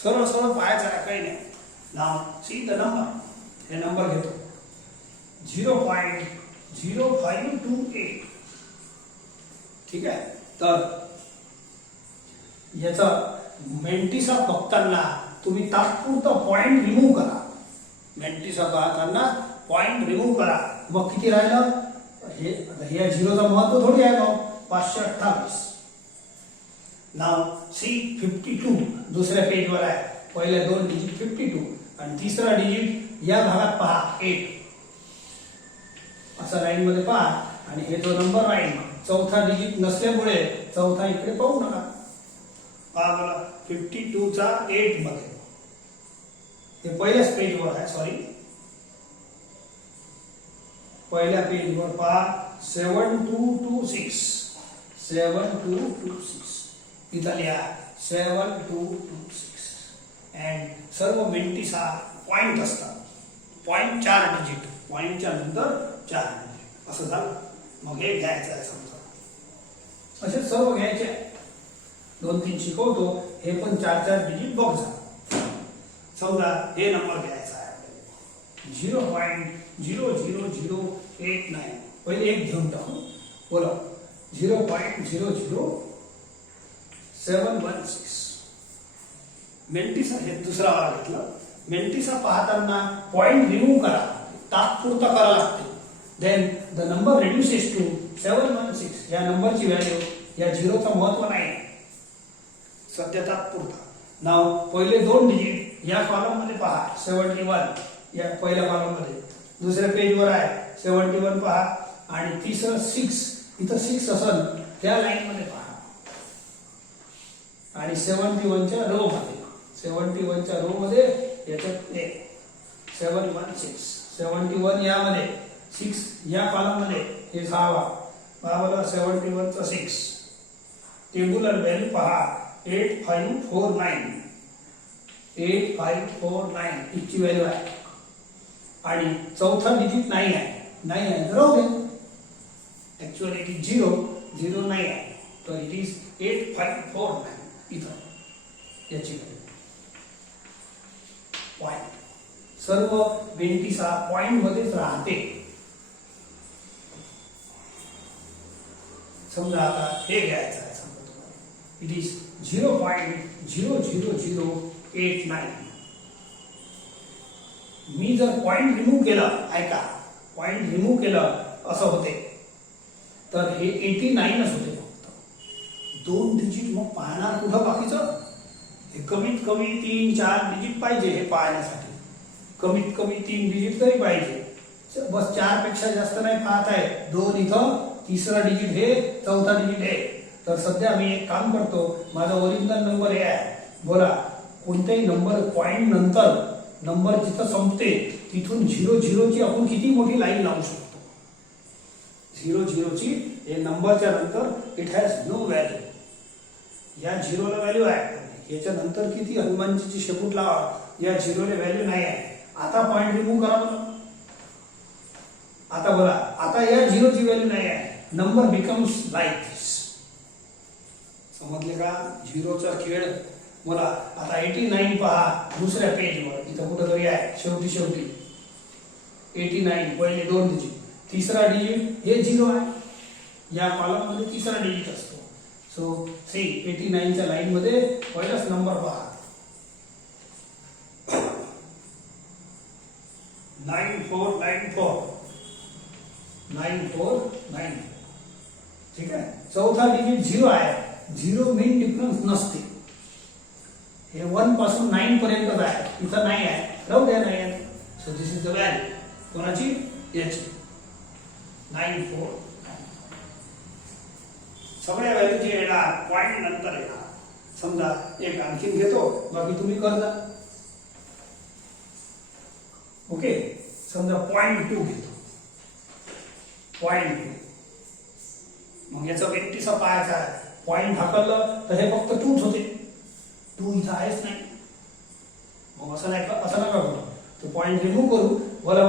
सरळ सरळ पाहायचं आहे, काही नाही. नाव सी द नंबर. हे नंबर घेतो 0.0528. ठीक आहे. तर याचा मेंटिसा बघताना तुम्ही तात्पुरता पॉइंट रिमूव्ह करा. मेंटिसा पाहताना पॉइंट रिमूव्ह करा. मग किती राहिलं? हे झिरोचा महत्व थोडी आहे मग. 528. नाव सी 52 दुसऱ्या पेजवर आहे. पहिले 2 डिजिट 52 आणि तिसरा डिजिट या भागात पहा 8. असं लाईन मध्ये पहा. आणि हे जो नंबर राहील चौथा डिजिट नसल्यामुळे चौथा इकडे पाहू नका. पहा मला 52 चा 8 मध्ये. हे पहिल्याच पेजवर आहे, सॉरी पहिल्या पेजवर पहा 7226. 7226 इथं लिहा 7226. अँड सर्व मेंटिसा पॉइंट असतात. पॉइंट 4 डिजिट, पॉइंटच्या नंतर 4 डिजिट असं झालं. मग हे घ्यायचं आहे समजा. असे सर्व घ्यायचे आहे. 2-3 शिकवतो, हे पण 4-4 डिजिट बॉक्स आहे. समजा हे नंबर घ्यायचा आहे आपल्याला 0.00089. पहिले एक घेऊन टाकू. बोला 0.00716. मेंटिसा हे दुसरा वाला घेतला. मेंटिसा पाहताना पॉइंट रिमूव्ह करा, तात्पुरता करा लागते. Then the number reduces to 716. या नंबरची व्हॅल्यू या झिरोचा महत्व नाही सध्या, तात्पुरता. नाव पहिले 2 डिजिट या कॉलम मध्ये पहा 71 या पहिल्या कॉलम मध्ये. दुसऱ्या पेजवर आहे 71 पहा. आणि तिसरं 6 इथं 6 असेल त्या लाईन मध्ये पहा. आणि 71 च्या रो मध्ये, 71 च्या रो मध्ये याच्यात 716. 71 यामध्ये 6 या कॉलम मध्ये हे 6वा पहा बघा. 71 चा 6 टेबुलर व्हॅल्यू पहा 8549. 8549 इतकी व्हॅल्यू आहे. आणि चौथा डिजिट नाही आहे. नाही आहे तर राहू दे. ऍक्च्युअली इट इज 0 नाही आहे, तर इट इज 8549 इथं याची व्हॅल्यू. पॉइंट सर्व बेंटिसा पॉइंट मध्येच राहते. समजा आता हे घ्यायचं आहे. समजा तुम्हाला इट इज 0.00089. मी जर पॉइंट रिमूव्ह केलं, ऐका, पॉइंट रिमूव्ह केलं असं होते तर हे 89च होते फक्त. 2 डिजिट मग पाहणार कुठं बाकीचं? हे कमीत कमी 3-4 डिजिट पाहिजे हे पाहण्यासाठी. कमीत कमी 3 डिजिट तरी पाहिजे. बस 4 पेक्षा जास्त नाही पाहत आहे. 2 इथं, तिसरा डिजिट हे, चौथा डिजिट हे. तर सध्या मी एक काम करतो, माझा ओरिजिनल नंबर हे आहे. बोला कोणत्याही नंबर पॉइंट नंतर नंबर जिथं संपते तिथून 00 ची आपण किती मोठी लाईन लावू शकतो? 0 ची हे नंबरच्या नंतर इट हॅज नो व्हॅल्यू. या झिरोला व्हॅल्यू आहे, याच्या नंतर किती हनुमानजीची शेपूट लावा, या झिरोला व्हॅल्यू नाही आहे. आता पॉइंट रिमूव्ह करा बघा. आता बघा, आता या झिरोची व्हॅल्यू नाही आहे, नंबर बिकम्स लाईक दिस. समजले का झिरोचा खेळ? बोला आता 89 पहा दुसऱ्या पेजवर, इथं कुठं तरी आहे शेवटी 89 पहिले 2 डिजिट, तिसरा डिजिट हे 0 आहे. या कॉलम मध्ये तिसरा डिजिट असतो. सो सी 89 च्या लाईन मध्ये पहिलाच नंबर पहा 9494. ठीक आहे. चौथा डिजिट 0 आहे. 0 मीन डिफरन्स नसते. हे 1 पासून 9 पर्यंतच आहे, इथं नाही आहे, राहू द्या नाही आहे. So this is the value कोणाची? याची 94. सगळ्या व्हॅल्यूची येणार पॉइंट नंतर येणार. समजा एक आणखी घेतो, बाकी तुम्ही करता. ओके, समजा पॉइंट 2 घेतो. पॉइंट 2 मग याचा 21 पाहायचा आहे. पॉइंट ढकललं तर हे फक्त 2च होते. 2 इथं आहेच नाही. मग असं नका करू. तो पॉइंट रिमूव्ह करू. बोला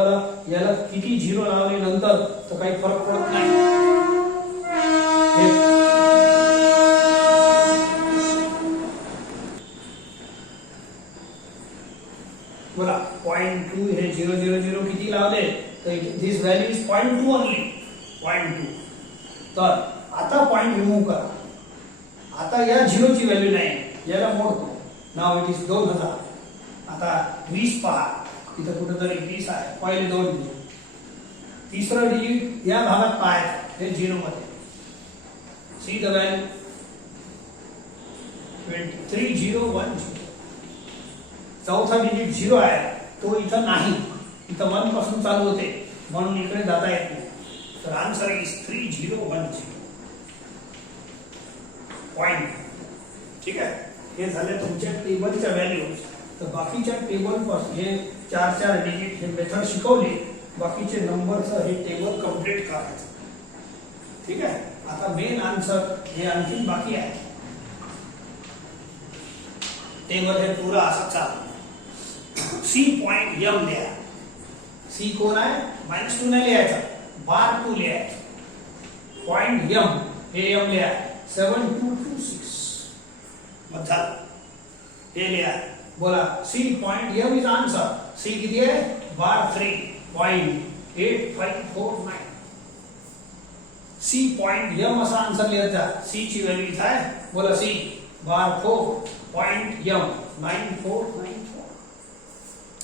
याला किती 0 लावले नंतर तर काही फरक पडत नाही. बोला पॉइंट 2 हे 000 किती लावले तर दिस व्हॅल्यू इज 0.2 ओनली. 0.2. तर आता पॉइंट रिमूव्ह करा. आता या 0 ची व्हॅल्यू नाही, याला मोडतो. Now it is 2000. आता 20 पहा, इथं कुठेतरी 20 आहे, पहिले 2 डिजिट. तिसरं डिजिट या भागात पाहायचं, हे 0 मध्ये. See the value 23010. चौथा डिजिट 0 आहे, तो इथं नाही, इथं 1 पासून चालू होते, म्हणून इकडे जाता येत नाही. तर आन्सर इज 3010 पॉइंट. ठीक आहे. हे झाले तुमच्या टेबलच्या व्हॅल्यूज. तर बाकीच्या टेबल पासून हे 4 डिजिट हे मेथड शिकवली. बाकीचे नंबरचं हे टेबल कंप्लीट करायचं. ठीक आहे. आता मेन आन्सर हे आणखी बाकी आहे. टेबल हे पूरा असं चालू. सी पॉइंट एम लिहा. सी कोण आहे? -2 नाही लिहायचा, बार 2 लिहायचा. पॉइंट एम हे एम लिहा 7226. मग झालं. हे लिहा. बोला C point M is answer. C किती आहे? बार 3.8549. सी पॉइंट एम असा आन्सर लिहायचा. सी ची व्हॅल्यू इथं आहे. बोला सी बार 4.m 9494.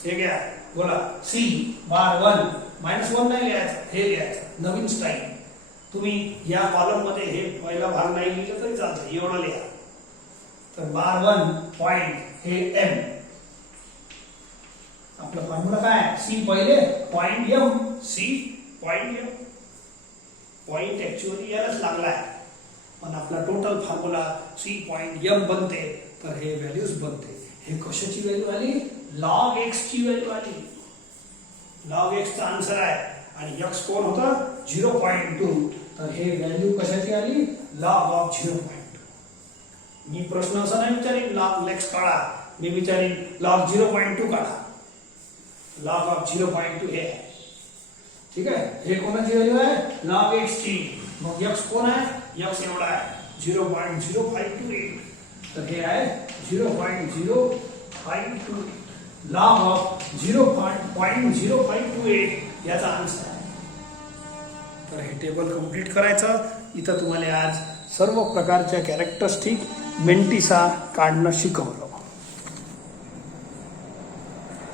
हे घ्या. बोला सी बार 1 -1 नाही लिहायचं, हे लिहायचं. नवीन स्टाईल. तुम्ही या कॉलम मध्ये हे पहिला भाग नाही लिहिलं तरी चालतं, एवढं लिहा. तर बार 1 पॉइंट हे एम. आपला फॉर्म्युला काय? सी पहिले point M. C point M. Point actually यालाच लागला आहे, पण आपला total formula C point M बनते. तर हे व्हॅल्यूज बनते. हे कशाची व्हॅल्यू आली? लॉग एक्स ची व्हॅल्यू आली. लॉग एक्स चा आन्सर आहे आणि एक्स कोण होता? 0.2. तर हे व्हॅल्यू कशाची आली? Log of 0.2. मी प्रश्न असा नाही विचारीन लॉग एक्स काढा, मी विचारीन लॉग 0.2 काढा. लॉग ऑफ 0.2 हे आहे. ठीक आहे. हे कोणाची व्हॅल्यू आहे? लॉग एक्स ची. मग एक्स कोण आहे? एक्स एवढा आहे 0.0528. तर हे आहे 0.0528. लॉग ऑफ 0.0528 याचा आन्सर आहे. तर हे टेबल कंप्लीट करायचं. इथं तुम्हाला आज सर्व प्रकारच्या कॅरेक्टरिस्टिक मेंटिसा काढणं शिकवलं.